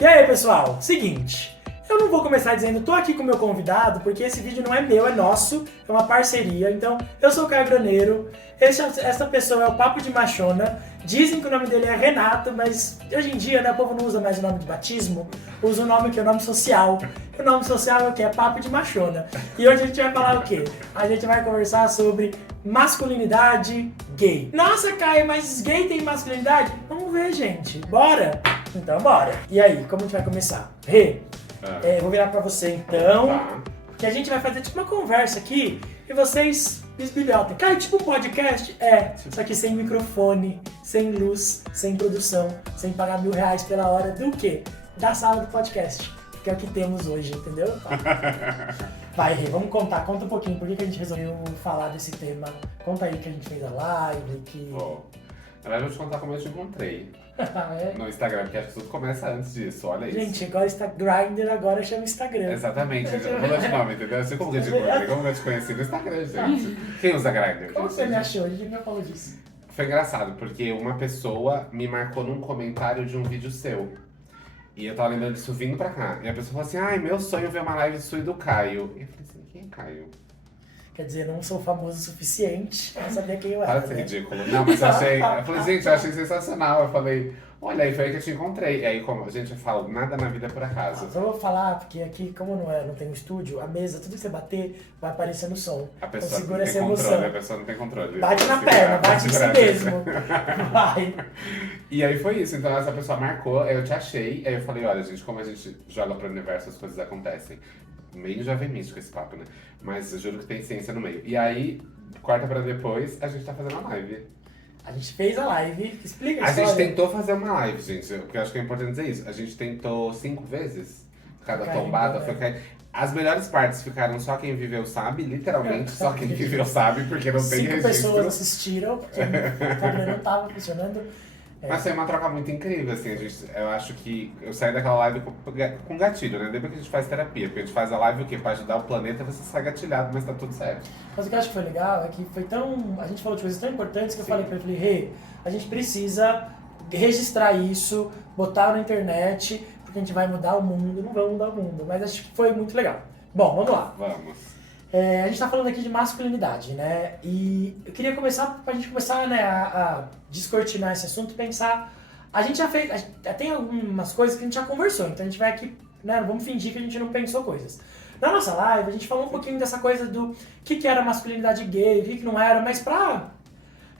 E aí, pessoal, seguinte, eu não vou começar dizendo tô aqui com o meu convidado, porque esse vídeo não é meu, é nosso, é uma parceria. Então, eu sou o Caio Graneiro, essa pessoa é o Papo de Machona. Dizem que o nome dele é Renato, mas hoje em dia, né, o povo não usa mais o nome de batismo, usa o nome que é o nome social. E o nome social é o quê? É Papo de Machona. E hoje a gente vai falar o quê? A gente vai conversar sobre masculinidade gay. Nossa, Caio, mas gay tem masculinidade? Vamos ver, gente. Bora? Então, bora. E aí, como a gente vai começar? Rê, eu vou virar pra você então, que a gente vai fazer tipo uma conversa aqui e vocês bisbilhotem. Cara, tipo um podcast? Só que sem microfone, sem luz, sem produção, sem pagar R$1.000 pela hora do quê? Da sala do podcast, que é o que temos hoje, entendeu? Vai, Rê, vamos contar, conta um pouquinho por que a gente resolveu falar desse tema. Conta aí que a gente fez a live, que... Bom, na verdade eu vou te contar como eu te encontrei no Instagram, porque acho que tudo começa antes disso, olha isso. Gente, agora está Grindr, agora chama Instagram. Exatamente, eu vou dar de nome, entendeu? Eu sei como que eu te encontrei, como eu te conheci no Instagram, gente. Quem usa Grindr? Como você me achou? A gente não falou disso. Foi engraçado, porque uma pessoa me marcou num comentário de um vídeo seu. E eu tava lembrando disso vindo pra cá. E a pessoa falou assim, ai, meu sonho é ver uma live sua e do Caio. E eu falei assim, quem é Caio? Quer dizer, não sou famoso o suficiente pra saber quem eu era. Para de ser ridículo. Não, mas eu achei. Eu falei, gente, eu achei sensacional. Eu falei, olha, aí foi aí que eu te encontrei. E aí, como a gente fala, nada na vida é por acaso. Só vou falar, porque aqui, como não tem um estúdio, a mesa, tudo que você bater, vai aparecer no som. A pessoa então, segura não essa tem emoção. controle, a pessoa não tem controle. Bate na perna, bate em si mesmo. Vai. E aí foi isso, então essa pessoa marcou, aí eu te achei, aí eu falei, olha, gente, como a gente joga pro universo, as coisas acontecem. Meio jovem místico esse papo, né? Mas eu juro que tem ciência no meio. E aí, quarta pra depois, a gente tá fazendo uma live. A gente fez a live, explica a A história. gente tentou fazer uma live, gente, porque eu acho que é importante dizer isso. A gente tentou 5 vezes, cada Caindo, tombada né? foi caindo. As melhores partes ficaram só quem viveu sabe, literalmente só quem viveu sabe, porque não tem 5 registro. pessoas assistiram, porque o Instagram não tava funcionando. Mas foi uma troca muito incrível, assim, eu acho que eu saí daquela live com gatilho, né? Depois que a gente faz terapia, porque a gente faz a live o quê? Pra ajudar o planeta, você sai gatilhado, mas tá tudo certo. Mas o que eu acho que foi legal é que foi tão... A gente falou de coisas tão importantes que eu Sim. falei pra ele, Rê, a gente precisa registrar isso, botar na internet, porque a gente vai mudar o mundo. Não vamos mudar o mundo, mas acho que foi muito legal. Bom, vamos lá. Vamos. A gente tá falando aqui de masculinidade, né? E eu queria começar, pra gente começar, né, a descortinar esse assunto e pensar... A gente já fez... Tem algumas coisas que a gente já conversou, então a gente vai aqui, né, vamos fingir que a gente não pensou coisas. Na nossa live, a gente falou um pouquinho dessa coisa do que era masculinidade gay, o que não era, mas pra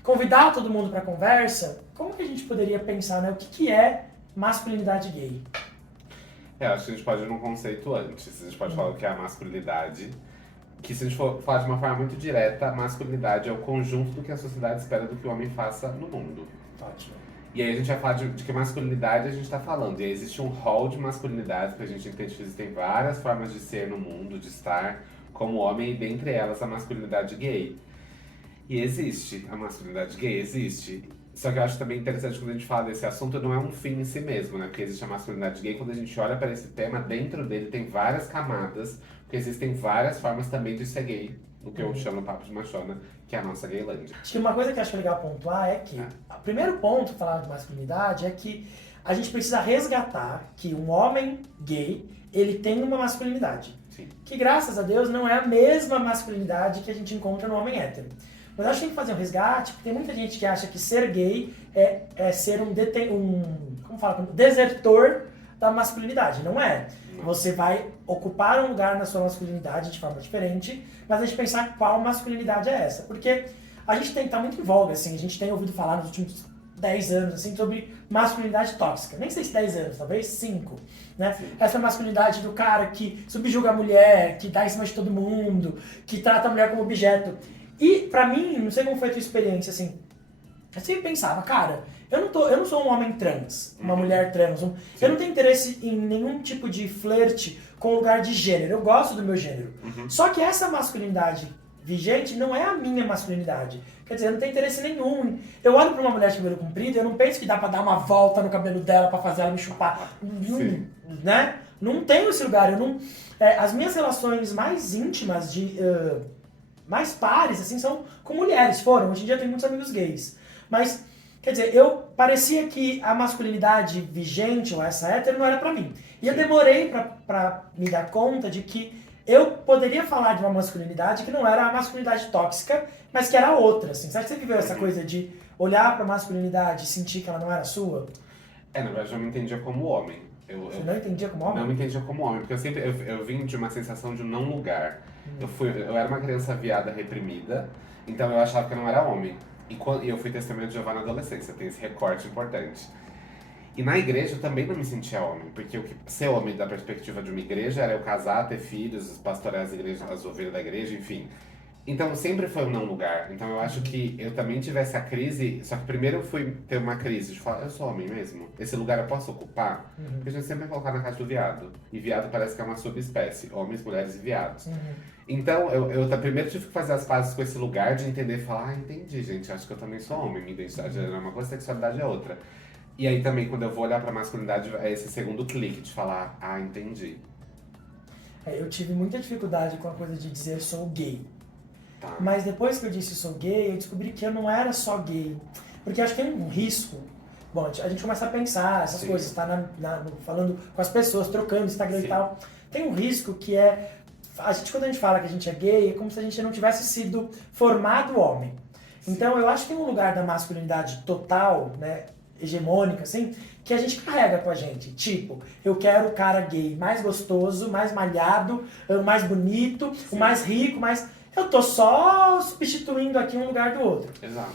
convidar todo mundo pra conversa, como que a gente poderia pensar, né, o que é masculinidade gay? Acho que a gente pode ir num conceito antes. A gente pode falar o que é a masculinidade. Que se a gente for falar de uma forma muito direta, a masculinidade é o conjunto do que a sociedade espera do que o homem faça no mundo. Ótimo. E aí a gente vai falar de que masculinidade a gente está falando. E aí existe um rol de masculinidades que a gente entende que existem várias formas de ser no mundo, de estar como homem, e dentre elas a masculinidade gay. E existe, a masculinidade gay existe. Só que eu acho também interessante quando a gente fala desse assunto, não é um fim em si mesmo, né? Porque existe a masculinidade gay, quando a gente olha para esse tema, dentro dele tem várias camadas, porque existem várias formas também de ser gay, no que eu chamo Papo de Machona, que é a nossa gaylândia. Acho que uma coisa que eu acho legal pontuar é que o primeiro ponto falar de masculinidade é que a gente precisa resgatar que um homem gay, ele tem uma masculinidade. Sim. Que graças a Deus não é a mesma masculinidade que a gente encontra no homem hétero. Mas eu acho que tem que fazer um resgate, porque tem muita gente que acha que ser gay é ser um desertor da masculinidade. Não é. Você vai ocupar um lugar na sua masculinidade de forma diferente, mas a gente pensar qual masculinidade é essa. Porque a gente tá muito em voga, assim, a gente tem ouvido falar nos últimos 10 anos, assim, sobre masculinidade tóxica. Nem sei se 10 anos, talvez 5, né? Essa masculinidade do cara que subjuga a mulher, que dá em cima de todo mundo, que trata a mulher como objeto. E pra mim, não sei como foi a tua experiência, assim, eu sempre pensava, cara, eu não sou um homem trans, uma mulher trans, eu não tenho interesse em nenhum tipo de flerte com lugar de gênero, eu gosto do meu gênero. Só que essa masculinidade vigente não é a minha masculinidade. Quer dizer, eu não tenho interesse nenhum. Eu olho pra uma mulher de cabelo comprido, eu não penso que dá pra dar uma volta no cabelo dela pra fazer ela me chupar. Né? Não tenho esse lugar. As minhas relações mais íntimas, mais pares, assim, são com mulheres. Hoje em dia eu tenho muitos amigos gays. Mas Quer dizer, parecia que a masculinidade vigente, ou essa hétero, não era pra mim. E eu demorei pra me dar conta de que eu poderia falar de uma masculinidade que não era a masculinidade tóxica, mas que era outra, assim. Sabe que você viveu essa coisa de olhar pra masculinidade e sentir que ela não era sua? Na verdade, eu me entendia como homem. Você não entendia como homem? Não me entendia como homem, porque eu vim de uma sensação de um não lugar. Eu era uma criança viada reprimida, então eu achava que eu não era homem. E eu fui testemunha de Jeová na adolescência, tem esse recorte importante. E na igreja eu também não me sentia homem, porque ser homem da perspectiva de uma igreja era eu casar, ter filhos, pastorear as ovelhas da igreja, enfim. Então sempre foi um não lugar. Então eu acho que eu também tivesse a crise, só que primeiro eu fui ter uma crise de falar, eu sou homem mesmo? Esse lugar eu posso ocupar? Porque a gente sempre vai colocar na caixa do viado. E viado parece que é uma subespécie, homens, mulheres e viados. Então eu primeiro tive que fazer as pazes com esse lugar de entender e falar, entendi, gente, acho que eu também sou homem, minha identidade é uma coisa, sexualidade é outra. E aí também, quando eu vou olhar pra masculinidade, é esse segundo clique de falar, entendi. Eu tive muita dificuldade com a coisa de dizer sou gay. Tá. Mas depois que eu disse sou gay, eu descobri que eu não era só gay. Porque acho que tem um risco. Bom, a gente começa a pensar essas coisas, tá falando com as pessoas, trocando Instagram e tal. Tem um risco que é, quando a gente fala que a gente é gay, é como se a gente não tivesse sido formado homem. Então eu acho que tem um lugar da masculinidade total, né, hegemônica, assim, que a gente carrega com a gente. Tipo, eu quero o cara gay mais gostoso, mais malhado, mais bonito, o mais rico, mais... Eu tô só substituindo aqui um lugar do outro. Exato.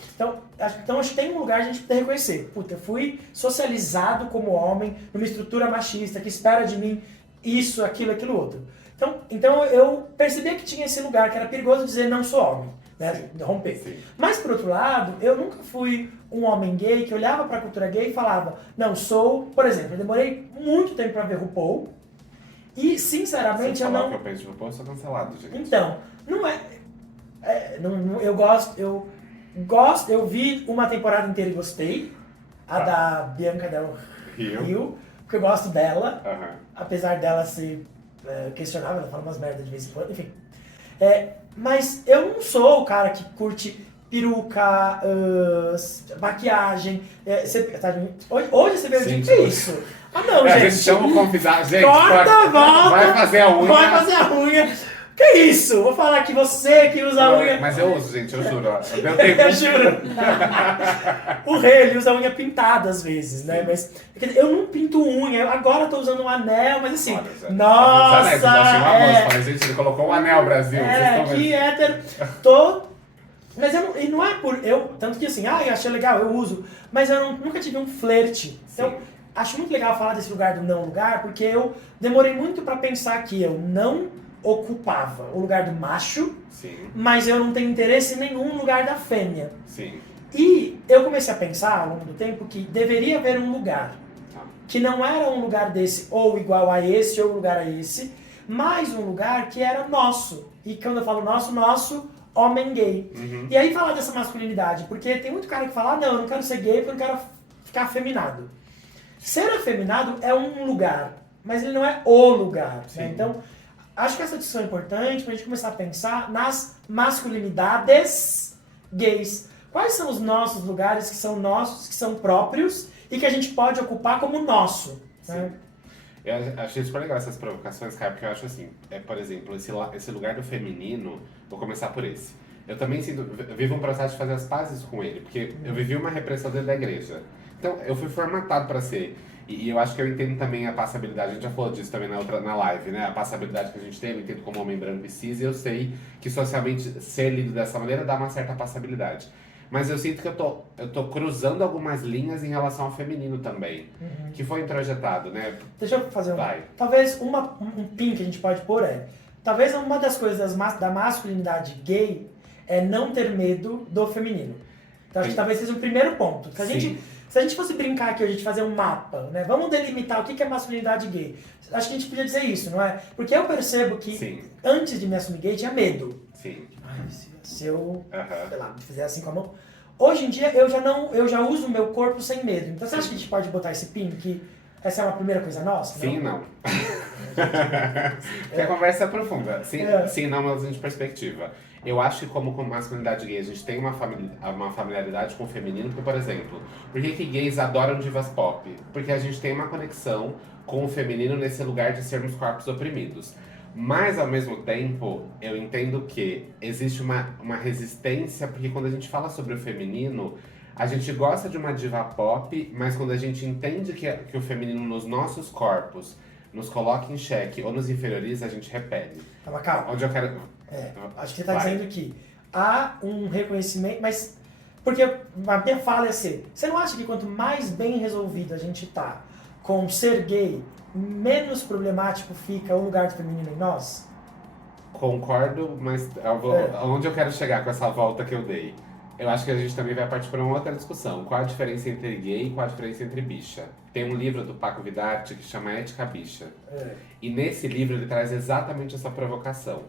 Então acho que tem um lugar a gente poder reconhecer. Puta, eu fui socializado como homem, numa estrutura machista, que espera de mim isso, aquilo, outro. Então eu percebi que tinha esse lugar, que era perigoso dizer não sou homem, né? Romper. Sim. Mas, por outro lado, eu nunca fui um homem gay que olhava pra cultura gay e falava, não, sou... Por exemplo, eu demorei muito tempo pra ver RuPaul, e, sinceramente, eu não... Se eu penso de RuPaul, eu sou cancelado, gente. Então, não é... eu vi uma temporada inteira e gostei, a da Bianca Del Rio, porque eu gosto dela, apesar dela ser questionável, ela fala umas merdas de vez em quando, enfim. Mas eu não sou o cara que curte peruca, maquiagem. Hoje você veio de que isso? Não, gente. A gente chama o convidado, gente. Volta! Vai fazer a unha. Vai fazer a unha. Que isso? Vou falar que você que usa a unha... Mas eu uso, gente, eu juro. Eu juro. O rei, ele usa a unha pintada às vezes, né? Mas eu não pinto unha. Agora eu tô usando um anel, mas assim... Nossa! Gente, ele colocou um anel, Brasil. Que hétero. Mas e não é por... Tanto que assim, eu achei legal, eu uso. Mas eu nunca tive um flerte. Então, acho muito legal falar desse lugar do não lugar, porque eu demorei muito pra pensar que eu não ocupava o lugar do macho, mas eu não tenho interesse nenhum no lugar da fêmea. E eu comecei a pensar ao longo do tempo que deveria haver um lugar, que não era um lugar desse ou igual a esse ou lugar a esse, mas um lugar que era nosso. E quando eu falo nosso, homem gay. E aí falar dessa masculinidade, porque tem muito cara que fala, não, eu não quero ser gay porque eu não quero ficar afeminado. Ser afeminado é um lugar, mas ele não é o lugar. Né? Então, acho que essa discussão é importante pra gente começar a pensar nas masculinidades gays. Quais são os nossos lugares que são nossos, que são próprios e que a gente pode ocupar como nosso? Né? Eu achei super legal essas provocações, Caio, porque eu acho assim, por exemplo, esse lugar do feminino, vou começar por esse. Eu também vivo um processo de fazer as pazes com ele, porque eu vivi uma repressão dentro da igreja. Então, eu fui formatado para ser. E eu acho que eu entendo também a passabilidade, a gente já falou disso também na live, né? A passabilidade que a gente tem, eu entendo como homem branco e cis, e eu sei que socialmente ser lido dessa maneira dá uma certa passabilidade. Mas eu sinto que eu tô cruzando algumas linhas em relação ao feminino também, que foi introjetado, né? Deixa eu fazer talvez um pin que a gente pode pôr talvez uma das coisas da masculinidade gay é não ter medo do feminino. Então acho que talvez seja o primeiro ponto. Se a gente fosse brincar aqui, a gente fazer um mapa, né? Vamos delimitar o que é masculinidade gay. Acho que a gente podia dizer isso, não é? Porque eu percebo que antes de me assumir gay tinha medo. Se eu, sei lá, fizer assim com a mão. Hoje em dia eu já uso o meu corpo sem medo. Então você acha que a gente pode botar esse pin que essa é uma primeira coisa nossa? Sim, não. Porque a conversa é profunda. Sim, não, mas de perspectiva. Eu acho que como com masculinidade gay a gente tem uma familiaridade com o feminino, porque, por exemplo, por que gays adoram divas pop? Porque a gente tem uma conexão com o feminino nesse lugar de sermos corpos oprimidos. Mas, ao mesmo tempo, eu entendo que existe uma resistência, porque quando a gente fala sobre o feminino, a gente gosta de uma diva pop, mas quando a gente entende que o feminino nos nossos corpos nos coloca em xeque ou nos inferioriza, a gente repele. Calma. Onde eu quero... Acho que você está dizendo que há um reconhecimento, mas... Porque a minha fala é assim, você não acha que quanto mais bem resolvido a gente tá com ser gay, menos problemático fica o lugar do feminino em nós? Concordo, mas onde eu quero chegar com essa volta que eu dei? Eu acho que a gente também vai partir para uma outra discussão. Qual a diferença entre gay e qual a diferença entre bicha? Tem um livro do Paco Vidarte que chama Ética Bicha. E nesse livro ele traz exatamente essa provocação.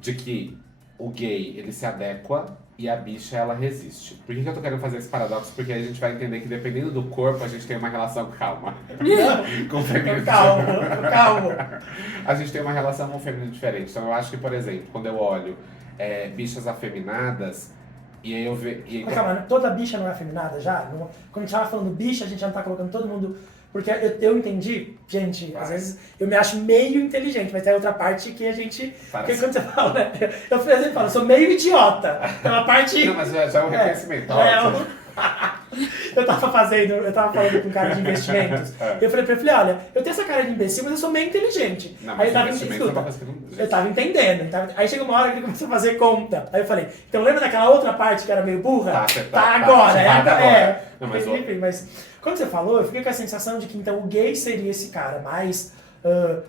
De que o gay, ele se adequa e a bicha, ela resiste. Por que eu tô querendo fazer esse paradoxo? Porque aí a gente vai entender que dependendo do corpo, a gente tem uma relação calma. Com o feminino. Calmo. A gente tem uma relação com o feminino diferente. Então eu acho que, por exemplo, quando eu olho bichas afeminadas, e aí eu vejo... Mas calma, toda bicha não é afeminada já? Não, quando a gente tava falando bicha, a gente já não tá colocando todo mundo... Porque eu entendi, gente, às vezes eu me acho meio inteligente, mas tem outra parte que a gente... Porque quando você fala, né? Eu sempre falo, eu sou meio idiota. É uma parte... Não, mas já é um reconhecimento. Eu tava falando com um cara de investimentos. Eu falei pra ele, olha, eu tenho essa cara de imbecil, mas eu sou meio inteligente. Não, aí eu tava entendendo. Aí chegou uma hora que ele começou a fazer conta. Aí eu falei, então lembra daquela outra parte que era meio burra? Tá agora. Não, mas quando você falou, eu fiquei com a sensação de que então o gay seria esse cara mais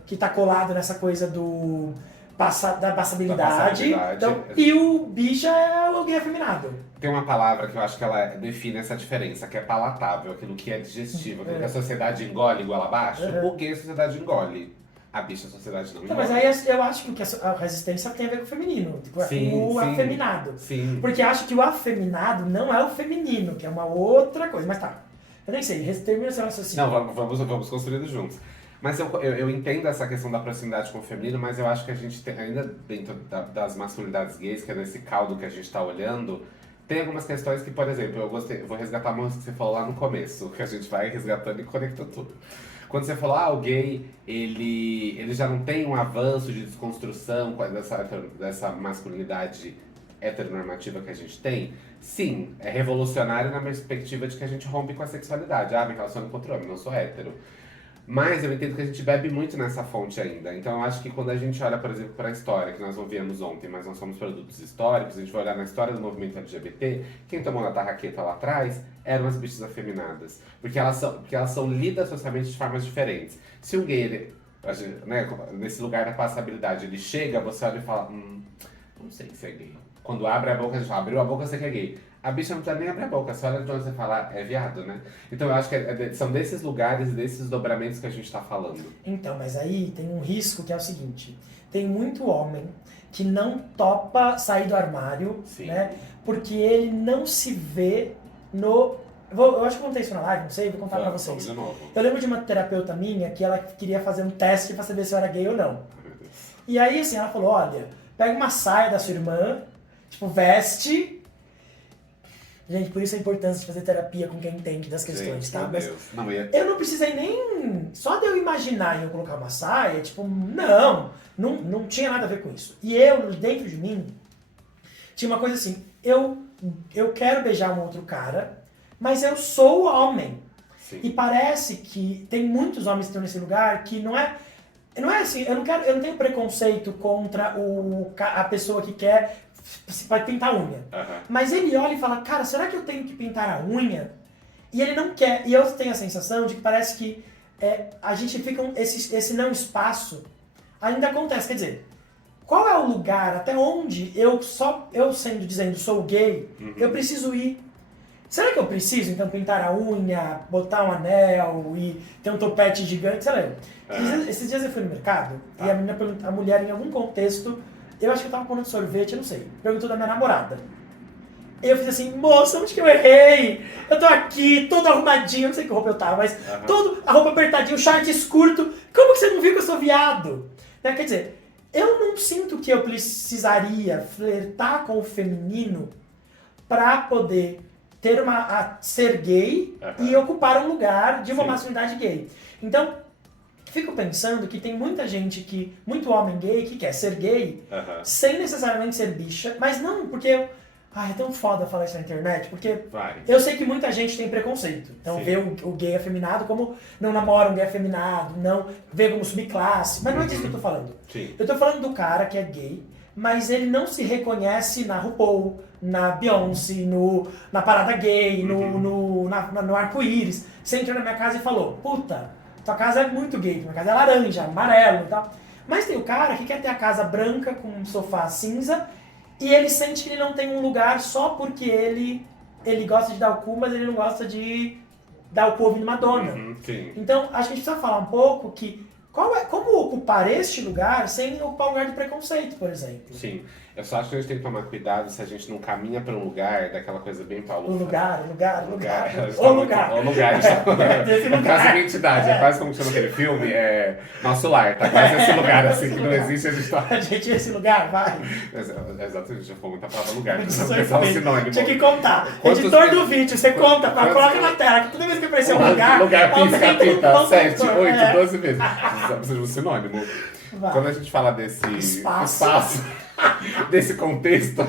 que tá colado nessa coisa da passabilidade. Então, e o bicha é o gay afeminado. Tem uma palavra que eu acho que ela define essa diferença, que é palatável, aquilo que é digestivo, aquilo que a sociedade engole igual abaixo. O gay a sociedade engole. A bicha a sociedade não engole. Mas aí eu acho que a resistência tem a ver com o feminino, tipo, o afeminado. Sim. Porque acho que o afeminado não é o feminino, que é uma outra coisa. Mas tá, eu nem sei, termina esse raciocínio. Não, vamos construindo juntos. Mas eu entendo essa questão da proximidade com o feminino, mas eu acho que a gente tem, ainda dentro das masculinidades gays, que é nesse caldo que a gente tá olhando, tem algumas questões que, por exemplo, eu vou resgatar uma coisa que você falou lá no começo, que a gente vai resgatando e conecta tudo. Quando você falou, o gay, ele já não tem um avanço de desconstrução dessa masculinidade heteronormativa que a gente tem, sim, é revolucionário na perspectiva de que a gente rompe com a sexualidade. Me relaciono com outro homem, não sou hétero. Mas eu entendo que a gente bebe muito nessa fonte ainda. Então eu acho que quando a gente olha, por exemplo, para a história, que nós não viemos ontem, mas nós somos produtos históricos, a gente vai olhar na história do movimento LGBT, quem tomou na tarraqueta lá atrás eram as bichas afeminadas. Porque elas são lidas socialmente de formas diferentes. Se um gay, nesse lugar da passabilidade, ele chega, você olha e fala, não sei se é gay. Quando abre a boca, a gente fala, abriu a boca, você que é gay. A bicha não precisa nem abrir a boca, só olha de onde você fala, é viado, né? Então eu acho que são desses lugares, desses dobramentos que a gente tá falando. Então, mas aí tem um risco que é o seguinte, tem muito homem que não topa sair do armário, né? Porque ele não se vê no... Eu acho que eu contei isso na live, não sei, vou contar pra vocês. Eu lembro de uma terapeuta minha que ela queria fazer um teste pra saber se eu era gay ou não. E aí, assim, ela falou, olha, pega uma saia da sua irmã, tipo, veste... Gente, por isso a importância de fazer terapia com quem entende das questões, gente, tá? Mas eu não precisei nem... Só de eu imaginar e eu colocar uma saia, tipo, não tinha nada a ver com isso. E eu, dentro de mim, tinha uma coisa assim, eu quero beijar um outro cara, mas eu sou homem. Sim. E parece que tem muitos homens que estão nesse lugar que não é assim, eu não tenho preconceito contra a pessoa que quer pintar a unha. Mas ele olha e fala, cara, será que eu tenho que pintar a unha? E ele não quer. E eu tenho a sensação de que parece que a gente fica... Esse não espaço ainda acontece. Quer dizer, qual é o lugar até onde eu dizendo sou gay, eu preciso ir? Será que eu preciso, então, pintar a unha, botar um anel e ter um topete gigante? Sei lá. Esses dias eu fui no mercado e a mulher, em algum contexto, eu acho que eu tava comendo sorvete, eu não sei, perguntou da minha namorada. Eu fiz assim, moça, onde que eu errei? Eu tô aqui, todo arrumadinho, não sei que roupa eu tava, mas a roupa apertadinha, o shorts curto. Como que você não viu que eu sou viado? Né? Quer dizer, Eu não sinto que eu precisaria flertar com o feminino pra poder ser gay e ocupar um lugar de uma masculinidade gay. Então, fico pensando que tem muita gente muito homem gay que quer ser gay sem necessariamente ser bicha, mas não porque... Ai, é tão foda falar isso na internet, porque eu sei que muita gente tem preconceito. Então vê o gay afeminado como não namora um gay afeminado, não vê como subclasse, mas não é disso que eu tô falando. Sim. Eu tô falando do cara que é gay, mas ele não se reconhece na RuPaul, na Beyoncé, na parada gay, no arco-íris. Você entrou na minha casa e falou, puta, tua casa é muito gay, minha casa é laranja, amarelo e tal. Mas tem o cara que quer ter a casa branca com um sofá cinza e ele sente que ele não tem um lugar só porque ele gosta de dar o cu, mas ele não gosta de dar o cu ouvindo Madonna. Então, acho que a gente precisa falar um pouco que como ocupar este lugar sem ocupar um lugar de preconceito, por exemplo. Sim. Eu só acho que a gente tem que tomar cuidado se a gente não caminha para um lugar daquela coisa bem Paulo. O lugar. O lugar. Esse lugar. Quase identidade. É quase como chama aquele filme. É Nosso Lar. Tá quase esse lugar assim que não existe. A gente tá... A gente esse lugar, vai. Exatamente. Já foi muita palavra lugar. Pensar um sinônimo. Tinha que contar. Editor do vídeo, você conta, coloca na tela. Que toda vez que aparecer um lugar... Lugar, pisca, 7, 8, 12 vezes. Precisa de um sinônimo. Vai. Quando a gente fala desse espaço desse contexto,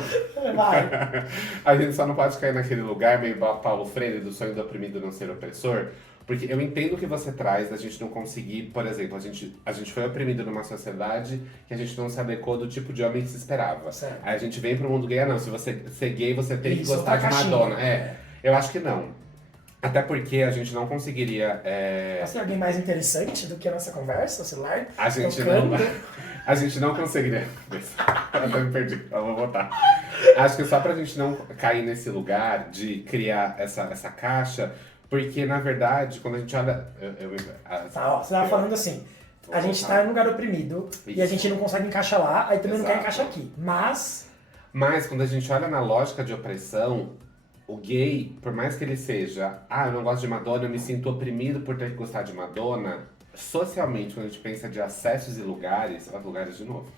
a gente só não pode cair naquele lugar meio Paulo Freire do sonho do oprimido não ser opressor, porque eu entendo o que você traz da gente não conseguir, por exemplo, a gente foi oprimido numa sociedade que a gente não se adequou do tipo de homem que se esperava. Certo. Aí a gente vem pro mundo gay, não, se você ser gay você tem que gostar de caixinha. Madonna. Eu acho que não. Até porque a gente não conseguiria... Mas tem alguém mais interessante do que a nossa conversa, o celular? A gente não conseguiria... Eu me perdi, eu vou voltar. Acho que só pra gente não cair nesse lugar de criar essa caixa, porque na verdade, quando a gente olha... Você tava falando assim, a gente tá em um lugar oprimido e a gente não consegue encaixar lá, aí também não quer encaixar aqui. Mas quando a gente olha na lógica de opressão, o gay, por mais que ele seja, eu não gosto de Madonna, eu me sinto oprimido por ter que gostar de Madonna, socialmente, quando a gente pensa de acessos e lugares de novo,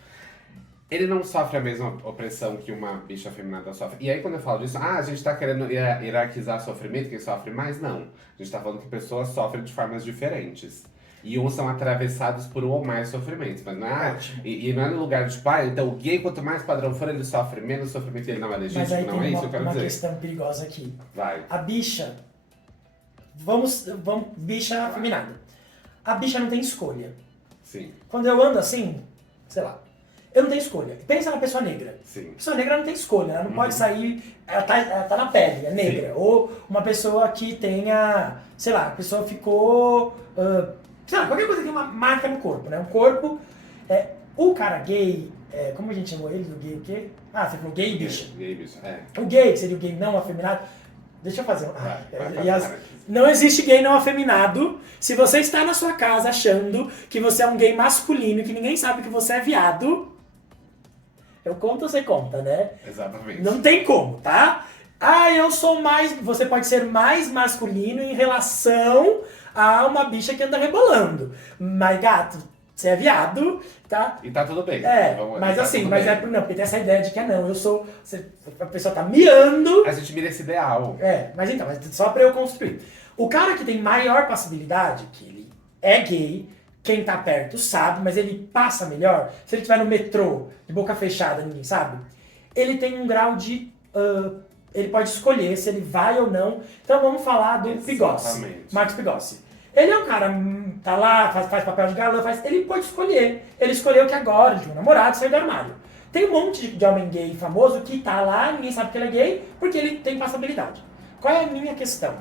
ele não sofre a mesma opressão que uma bicha afeminada sofre. E aí quando eu falo disso, a gente tá querendo hierarquizar sofrimento, quem sofre mais? Não. A gente tá falando que pessoas sofrem de formas diferentes. E uns são atravessados por um ou mais sofrimentos. Mas não é. E não é no lugar de então o gay, quanto mais padrão for, ele sofre menos sofrimento e ele não é legítimo. Mas aí não é isso que eu quero uma dizer. questão perigosa aqui. Vai. A bicha. Vamos bicha afeminada. A bicha não tem escolha. Sim. Quando eu ando assim, sei lá, eu não tenho escolha. Pensa na pessoa negra. Sim. A pessoa negra não tem escolha, ela não pode sair, ela tá na pele, é negra. Sim. Ou uma pessoa que tenha, sei lá, a pessoa ficou, sei lá, qualquer coisa que tem uma marca no corpo, né? O corpo, o cara gay, como a gente chamou ele, do gay o quê? Você falou gay bicha. Gay bicha, O gay, que seria o gay não afeminado. Deixa eu fazer não existe gay não afeminado. Se você está na sua casa achando que você é um gay masculino e que ninguém sabe que você é viado, eu conto ou você conta, né? Exatamente. Não tem como, tá? Eu sou mais... Você pode ser mais masculino em relação a uma bicha que anda rebolando. Mas, gato, você é viado, tá? E tá tudo bem. Mas assim, não, porque tem essa ideia de que a pessoa tá miando. A gente mira esse ideal. Mas só pra eu construir. O cara que tem maior possibilidade, que ele é gay, quem tá perto sabe, mas ele passa melhor, se ele estiver no metrô, de boca fechada, ninguém sabe, ele tem um grau de... ele pode escolher se ele vai ou não. Então vamos falar do Pigossi, Marcos Pigossi. Ele é um cara, tá lá, faz papel de galã, ele pode escolher. Ele escolheu que agora, ele tinha um namorado, saiu do armário. Tem um monte de homem gay famoso que tá lá, ninguém sabe que ele é gay, porque ele tem passabilidade. Qual é a minha questão?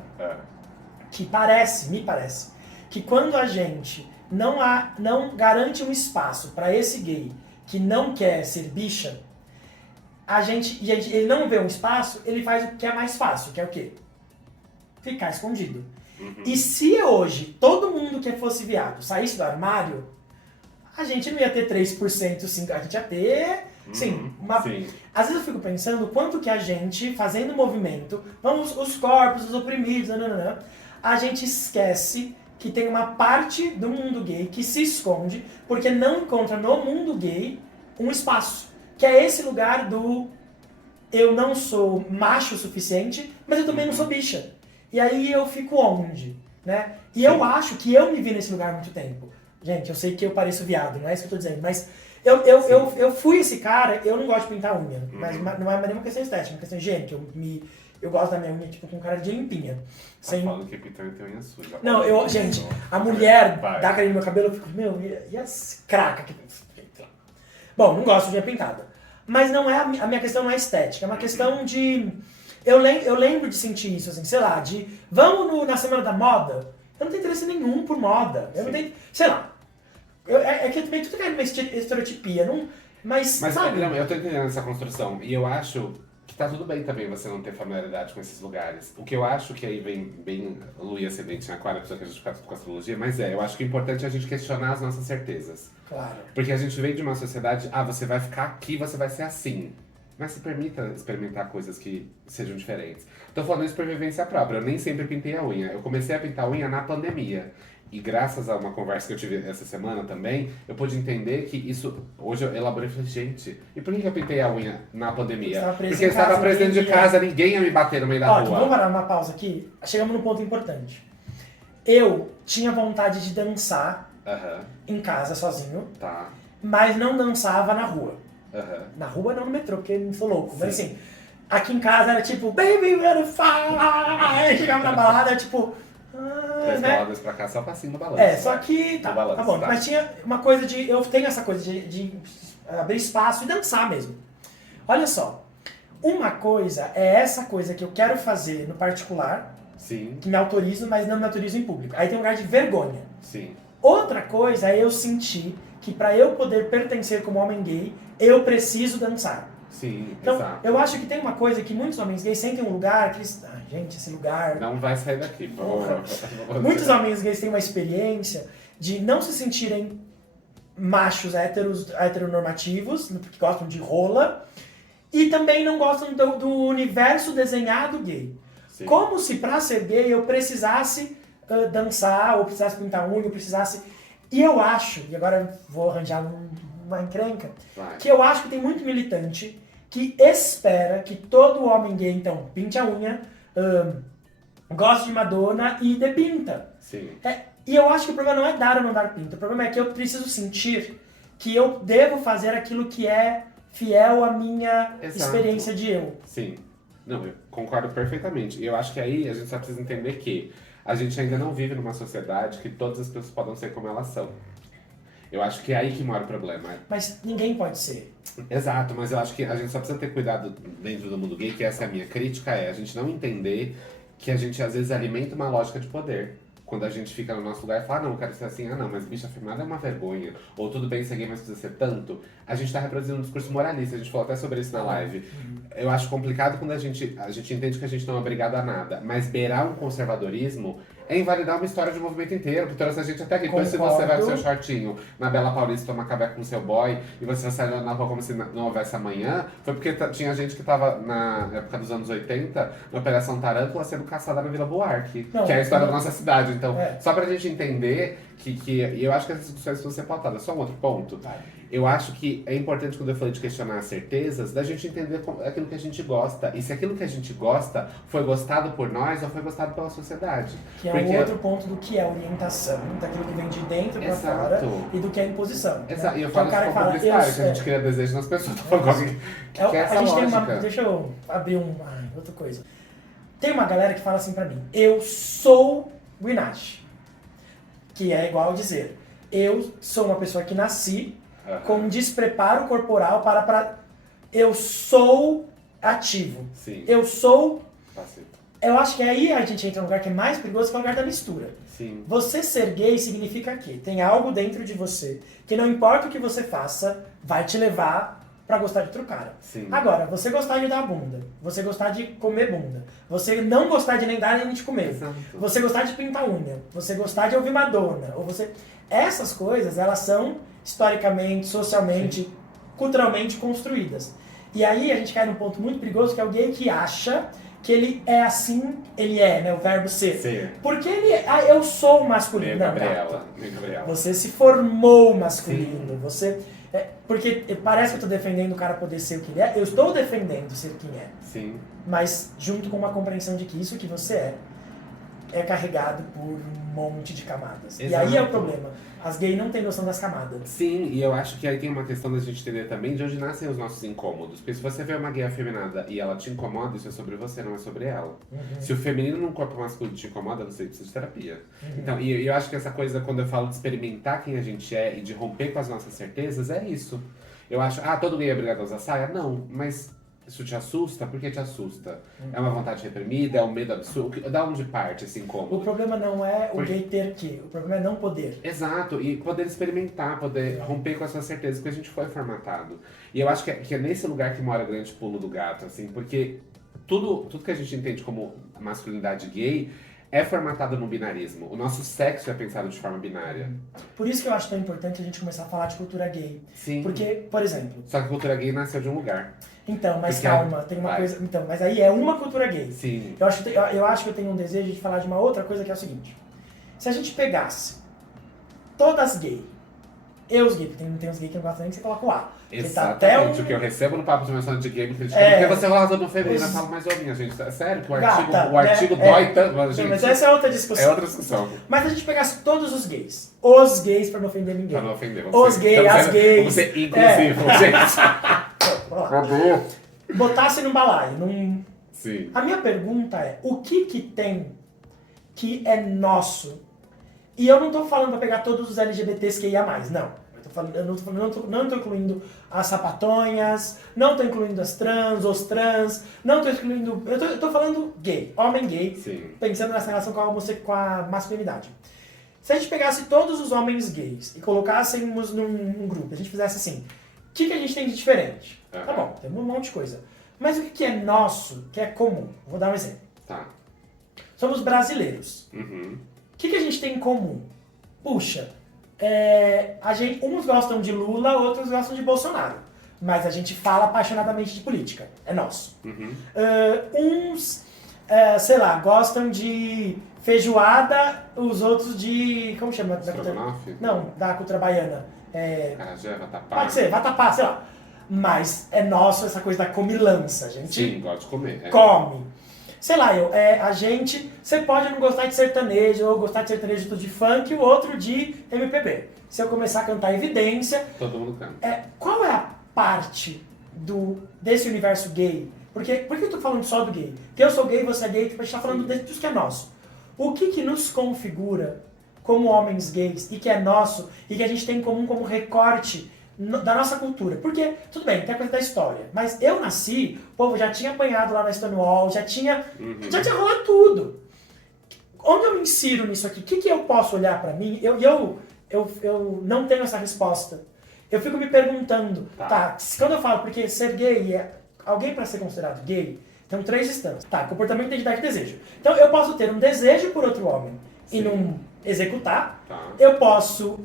Que me parece, que quando a gente não garante um espaço para esse gay que não quer ser bicha, ele não vê um espaço, ele faz o que é mais fácil, que é o quê? Ficar escondido. E se hoje todo mundo que fosse viado saísse do armário, a gente não ia ter 3%, 5%, a gente ia ter... Sim. Às vezes eu fico pensando quanto que a gente, fazendo movimento, os corpos, os oprimidos, a gente esquece que tem uma parte do mundo gay que se esconde porque não encontra no mundo gay um espaço. Que é esse lugar do eu não sou macho o suficiente, mas eu também não sou bicha. E aí eu fico onde? Né? E eu acho que eu me vi nesse lugar há muito tempo. Gente, eu sei que eu pareço viado, não é isso que eu tô dizendo, mas eu fui esse cara, eu não gosto de pintar unha, mas não é nenhuma questão estética, é uma questão higiênica. Eu gosto da minha unha tipo com cara de limpinha. Sem... falando que pintar unha tem unha suja. Não, gente, a mulher dá carinho no meu cabelo, eu fico, meu, e as cracas que... Bom, não gosto de unha pintada. Mas não é a minha questão não é estética, é uma questão de... Eu lembro de sentir isso, assim, sei lá, de... Vamos na Semana da Moda? Eu não tenho interesse nenhum por moda. Eu não tenho... Sei lá. É que também tudo cai numa estereotipia, não... Mas sabe? Não, eu tô entendendo essa construção. E eu acho que tá tudo bem também você não ter familiaridade com esses lugares. O que eu acho que aí vem bem Lua e Ascendente em Aquário, a pessoa que a gente fica tudo com astrologia, mas eu acho que o importante é a gente questionar as nossas certezas. Claro. Porque a gente vem de uma sociedade, você vai ficar aqui, você vai ser assim. Mas se permita experimentar coisas que sejam diferentes. Tô falando isso por vivência própria, eu nem sempre pintei a unha. Eu comecei a pintar a unha na pandemia. E graças a uma conversa que eu tive essa semana também, eu pude entender que isso... Hoje eu elaborei e falei, gente, e por que eu pintei a unha na pandemia? Porque eu estava preso dentro de casa, ninguém ia me bater no meio da rua. Vamos parar uma pausa aqui? Chegamos num ponto importante. Eu tinha vontade de dançar em casa, sozinho, mas não dançava na rua. Na rua, não no metrô, porque não sou louco. Sim. Mas assim, aqui em casa era tipo, baby, we're fire! Chegava na balada, era tipo... 3 baladas pra cá, só passinho no balanço. Só que tá bom. Tá. Mas tinha uma coisa de... Eu tenho essa coisa de abrir espaço e dançar mesmo. Olha só. Uma coisa é essa coisa que eu quero fazer no particular, sim, que me autorizo, mas não me autorizo em público. Aí tem um lugar de vergonha. Sim. Outra coisa é eu sentir que pra eu poder pertencer como homem gay, eu preciso dançar. Sim, então, exato. Eu acho que tem uma coisa que muitos homens gays sentem um lugar que eles... gente, esse lugar... Não vai sair daqui, por favor. Muitos homens gays têm uma experiência de não se sentirem machos heteronormativos, que gostam de rola, e também não gostam do universo desenhado gay. Sim. Como se pra ser gay eu precisasse dançar, ou precisasse pintar unha, ou precisasse... E eu acho, e agora eu vou arranjar uma encrenca, que eu acho que tem muito militante que espera que todo homem gay, então, pinte a unha, goste de Madonna e depinta. Sim. E eu acho que o problema não é dar ou não dar pinta, o problema é que eu preciso sentir que eu devo fazer aquilo que é fiel à minha experiência de eu. Sim. Não, eu concordo perfeitamente. E eu acho que aí a gente só precisa entender que a gente ainda não vive numa sociedade que todas as pessoas podem ser como elas são. Eu acho que é aí que mora o problema. Mas ninguém pode ser. Exato, mas eu acho que a gente só precisa ter cuidado dentro do mundo gay, que essa é a minha crítica, a gente não entender que a gente às vezes alimenta uma lógica de poder. Quando a gente fica no nosso lugar e fala, não, eu quero ser assim, não, mas bicha afirmada é uma vergonha. Ou tudo bem ser gay, mas precisa ser tanto. A gente tá reproduzindo um discurso moralista, a gente falou até sobre isso na live. Eu acho complicado quando a gente entende que a gente não é obrigado a nada. Mas beirar um conservadorismo é invalidar uma história de um movimento inteiro, que trouxe a gente até aqui. Depois se você vai com seu shortinho na Bela Paulista tomar café com seu boy, e você sai na rua como se não houvesse amanhã, foi porque tinha gente que tava na época dos anos 80, na Operação Tarântula, sendo caçada na Vila Buarque, que é a história da nossa cidade. Então, só pra gente entender e eu acho que essas discussões precisam ser pautadas. Só um outro ponto. Eu acho que é importante, quando eu falei de questionar as certezas, da gente entender aquilo que a gente gosta. E se aquilo que a gente gosta foi gostado por nós ou foi gostado pela sociedade. Que é um outro ponto do que é orientação, daquilo que vem de dentro pra fora e do que é imposição. Exato. E eu falo isso como publicitário, que a gente cria desejo nas pessoas. Que é essa lógica. Deixa eu abrir outra coisa. Tem uma galera que fala assim pra mim, eu sou Gwyneth. Que é igual dizer, eu sou uma pessoa que nasci com um despreparo corporal para... Eu sou ativo. Sim. Eu sou... Passivo. Eu acho que aí a gente entra num lugar que é mais perigoso, que é o lugar da mistura. Sim. Você ser gay significa que tem algo dentro de você que não importa o que você faça, vai te levar pra gostar de outro cara. Sim. Agora, você gostar de dar bunda, você gostar de comer bunda, você não gostar de nem dar nem de comer, Exato. você gostar de pintar unha, você gostar de ouvir Madonna, ou você... Essas coisas, elas são historicamente, socialmente, culturalmente construídas. E aí a gente cai num ponto muito perigoso, que é o gay que acha que ele é assim, ele é, né, o verbo ser. Sim. Porque ele eu sou masculino. Gabriela. Você se formou masculino, você... Porque parece que eu tô defendendo o cara poder ser o que ele é. Eu estou defendendo ser quem é. Sim. Mas junto com uma compreensão de que isso que você é carregado por um monte de camadas. Exato. E aí é o problema. As gays não têm noção das camadas. Sim, e eu acho que aí tem uma questão da gente entender também de onde nascem os nossos incômodos. Porque se você vê uma gay afeminada e ela te incomoda, isso é sobre você, não é sobre ela. Se o feminino num corpo masculino te incomoda, você precisa de terapia. Então, e eu acho que essa coisa, quando eu falo de experimentar quem a gente é e de romper com as nossas certezas, é isso. Eu acho, todo gay é obrigado a usar saia? Não, mas isso te assusta? Por que te assusta? É uma vontade reprimida? É um medo absurdo? Da onde parte esse incômodo? O problema não é o gay ter que, o problema é não poder. Exato, e poder experimentar, poder romper com as suas certezas, porque a gente foi formatado. E eu acho que é nesse lugar que mora o grande pulo do gato, assim, porque tudo que a gente entende como masculinidade gay é formatado no binarismo. O nosso sexo é pensado de forma binária. Por isso que eu acho tão importante a gente começar a falar de cultura gay. Sim. Porque, por exemplo... Só que a cultura gay nasceu de um lugar. Então, mas Porque calma, tem uma coisa... Então, mas aí é uma cultura gay. Sim. Eu acho que eu tenho um desejo de falar de uma outra coisa que é o seguinte. Se a gente pegasse todas gay, os gays, porque tem uns gays que não gostam nem que você coloca o A. Exatamente, o que eu recebo no papo de menção de game criticando, porque você fala todo feminino, eu falo mais hominha, gente. É sério que o artigo dói tanto. Gente, mas essa é outra discussão. É outra discussão. Mas a gente pegasse todos os gays, pra não ofender ninguém. Pra não ofender. Os gays, as gays. Vamos ser inclusivo, gente. Vamos lá. Botasse num balaio, Sim. A minha pergunta é, o que tem que é nosso? E eu não tô falando pra pegar todos os LGBTs que ia mais, não. Eu não tô incluindo as sapatonhas, não tô incluindo as trans, os trans, não tô incluindo... Eu tô falando gay, homem gay, Sim. Pensando nessa relação com a masculinidade. Se a gente pegasse todos os homens gays e colocássemos num grupo, a gente fizesse assim, o que a gente tem de diferente? Tá bom, tem um monte de coisa. Mas o que é nosso, que é comum? Vou dar um exemplo. Tá. Somos brasileiros. Uhum. O que a gente tem em comum? Puxa, uns gostam de Lula, outros gostam de Bolsonaro. Mas a gente fala apaixonadamente de política. É nosso. Uhum. Sei lá, gostam de feijoada, os outros de... Como chama? Da cultura baiana. Carajé, vatapá. Pode ser, vatapá, sei lá. Mas é nosso essa coisa da comilança. A gente Sim, gosta de comer. come. Sei lá, você pode não gostar de sertanejo, ou gostar de sertanejo de funk, e o outro de MPB. Se eu começar a cantar Evidência... Todo mundo canta. Qual é a parte desse universo gay? Por que eu tô falando só do gay? Porque eu sou gay, você é gay, a gente tá falando disso que é nosso. O que nos configura como homens gays, e que é nosso, e que a gente tem em comum como recorte da nossa cultura? Porque, tudo bem, tem a coisa da história, mas eu nasci, o povo já tinha apanhado lá na Stonewall, já tinha rolado tudo. Onde eu me insiro nisso aqui? O que eu posso olhar pra mim? Eu não tenho essa resposta. Eu fico me perguntando, quando eu falo, porque ser gay alguém pra ser considerado gay, tem 3 instâncias. Comportamento, identidade e desejo. Então eu posso ter um desejo por outro homem e não executar. Eu posso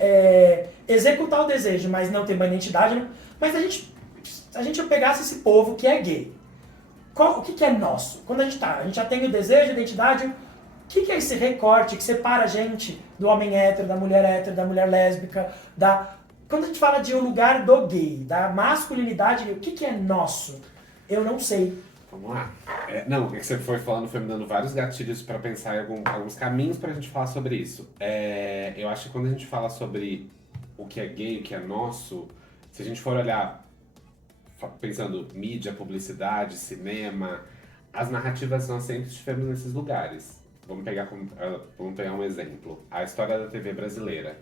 executar o desejo, mas não ter uma identidade. Mas a gente pegasse esse povo que é gay, o que é nosso? Quando a gente já tem o desejo, a identidade, o que é esse recorte que separa a gente do homem hétero, da mulher lésbica, quando a gente fala de um lugar do gay, da masculinidade, o que é nosso? Eu não sei. Vamos lá. O que você foi falando foi me dando vários gatilhos para pensar em alguns caminhos pra gente falar sobre isso. Eu acho que quando a gente fala sobre o que é gay, o que é nosso, se a gente for olhar pensando mídia, publicidade, cinema, as narrativas nós sempre estivemos nesses lugares. Vamos pegar um exemplo. A história da TV brasileira.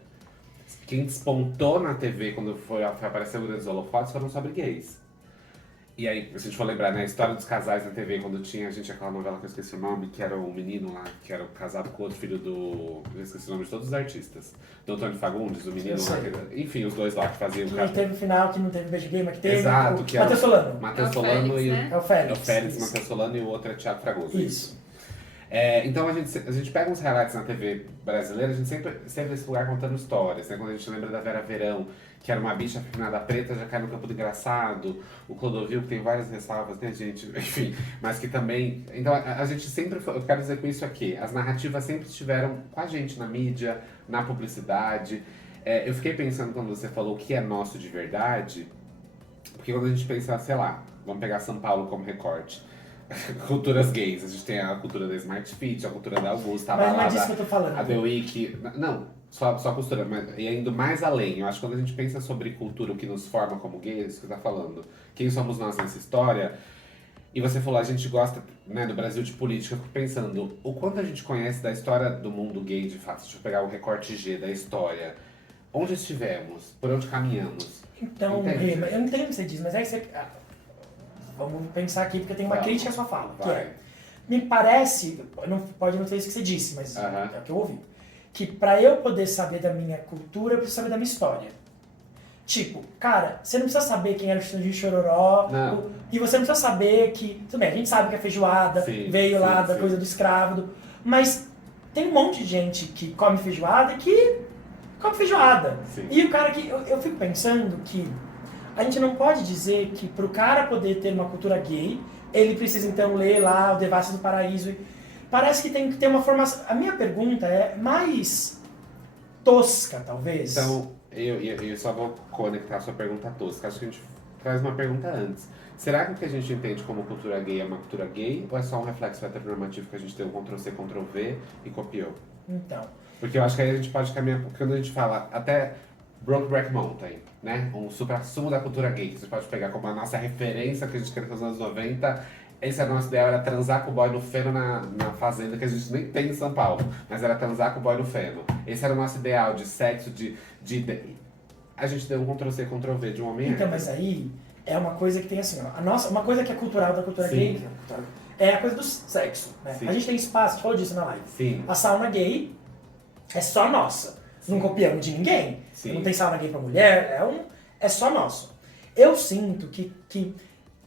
Quem despontou na TV quando foi aparecer o Grandes Holofotes foram sobre gays. E aí, se a gente for lembrar, né, a história dos casais na TV, quando tinha aquela novela que eu esqueci o nome, que era o menino lá, que era casado com o outro filho do... Eu esqueci o nome de todos os artistas. Do Antônio Fagundes, o menino lá, enfim, os dois lá que faziam... Que teve o final, que não teve beijo gay, mas que teve... Exato, que Matheus Solano. Matheus Solano e... É o Félix. É o Félix, Matheus Solano, e o outro é Thiago Fragoso. Isso. Então a gente pega uns highlights na TV brasileira, a gente sempre vê esse lugar contando histórias, né? Quando a gente lembra da Vera Verão, que era uma bicha afeminada preta, já cai no campo do engraçado, o Clodovil, que tem várias ressalvas, né, gente? Enfim, mas que também... Então a gente sempre... Eu quero dizer com isso aqui, as narrativas sempre estiveram com a gente na mídia, na publicidade. Eu fiquei pensando quando você falou o que é nosso de verdade, porque quando a gente pensa, sei lá, vamos pegar São Paulo como recorte. Culturas gays, a gente tem a cultura da Smart Fit, a cultura da Augusta, Mas não é disso que eu tô falando. a The Week. Não, só costura, mas e indo mais além. Eu acho que quando a gente pensa sobre cultura, o que nos forma como gays, é isso que você tá falando. Quem somos nós nessa história? E você falou, a gente gosta, né, do Brasil de política. Eu fico pensando, o quanto a gente conhece da história do mundo gay, de fato. Deixa eu pegar o recorte G da história. Onde estivemos? Por onde caminhamos? Então, Entende? Rê, eu entendo o que você diz, mas é que você... Vamos pensar aqui, porque tem uma Vamos. crítica à sua fala. Que Vai. é, me parece, pode não ser isso que você disse, mas Aham. é o que eu ouvi, que pra eu poder saber da minha cultura, eu preciso saber da minha história. Tipo, cara, você não precisa saber quem era o Xande Chororó, Não. e você não precisa saber que... Tudo bem, a gente sabe que a feijoada Sim, veio lá sim, da sim. coisa do escravo, mas tem um monte de gente que come feijoada que come feijoada. Sim. E o cara que... Eu fico pensando que a gente não pode dizer que pro cara poder ter uma cultura gay, ele precisa então ler lá o Devassos do Paraíso. Parece que tem que ter uma formação... A minha pergunta é mais tosca, talvez. Então, eu só vou conectar a sua pergunta tosca. Acho que a gente traz uma pergunta antes. Será que o que a gente entende como cultura gay é uma cultura gay? Ou é só um reflexo heteronormativo que a gente deu Ctrl-C, Ctrl-V e copiou? Então, Porque eu acho que aí a gente pode caminhar... Porque quando a gente fala até Brokeback Mountain, né? Um supra-sumo da cultura gay, que você pode pegar como a nossa referência que a gente quer nos anos 90. Esse é o nosso ideal, era transar com o boy no feno na fazenda, que a gente nem tem em São Paulo. Mas era transar com o boy no feno. Esse era o nosso ideal de sexo, A gente deu um Ctrl-C, Ctrl-V de um homem então, hétero. mas aí é uma coisa que tem assim, ó, uma coisa que é cultural da cultura Sim. gay, é a coisa do sexo, né? Sim. A gente tem espaço, a gente falou disso na live. Sim. A sauna gay é só nossa. Não copiamos de ninguém. Sim. Não tem sauna gay pra mulher, é só nosso. Eu sinto que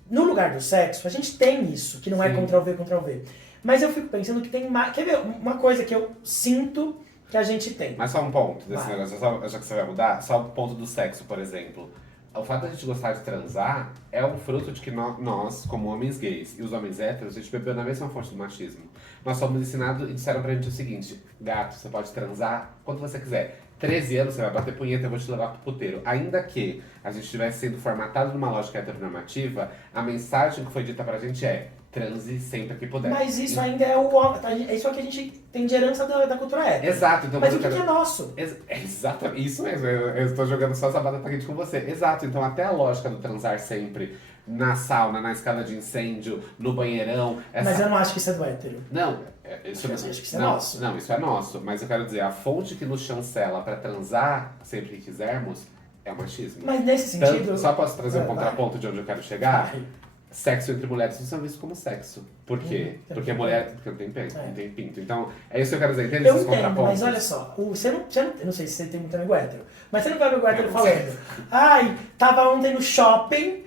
no lugar do sexo, a gente tem isso, que não é Sim. Ctrl-V, Ctrl-V. Mas eu fico pensando que tem mais... Quer ver uma coisa que eu sinto que a gente tem? Mas só um ponto desse Vai. negócio, já que você vai mudar, só o ponto do sexo, por exemplo. O fato de a gente gostar de transar é um fruto de que nós, como homens gays e os homens héteros, a gente bebeu na mesma fonte do machismo. Nós fomos ensinados e disseram pra gente o seguinte: gato, você pode transar quando você quiser. 13 anos você vai bater punheta, eu vou te levar pro puteiro. Ainda que a gente estivesse sendo formatado numa lógica heteronormativa, a mensagem que foi dita pra gente é: transe sempre que puder. Mas isso ainda é é isso que a gente tem de herança da cultura hétero. Exato, então Mas o você que é nosso? Exatamente, isso mesmo, eu estou jogando só essa batata quente com você. Exato, então até a lógica do transar sempre na sauna, na escada de incêndio, no banheirão. Mas eu não acho que isso é do hétero. Não, isso Eu acho que isso é não, nosso. Não, isso é nosso, mas eu quero dizer, a fonte que nos chancela para transar sempre que quisermos é o machismo. Mas nesse sentido... Tanto, só posso trazer um Vai. contraponto de onde eu quero chegar? Vai. Sexo entre mulheres não são vistos como sexo. Por quê? Porque mulher porque não tem pinto, não tem pinto. Então, é isso que eu quero dizer. Entende Eu esses entendo, contrapontos? mas olha só, eu não sei se você tem muito amigo hétero, mas você não vai amigo hétero falando, ai, tava ontem no shopping,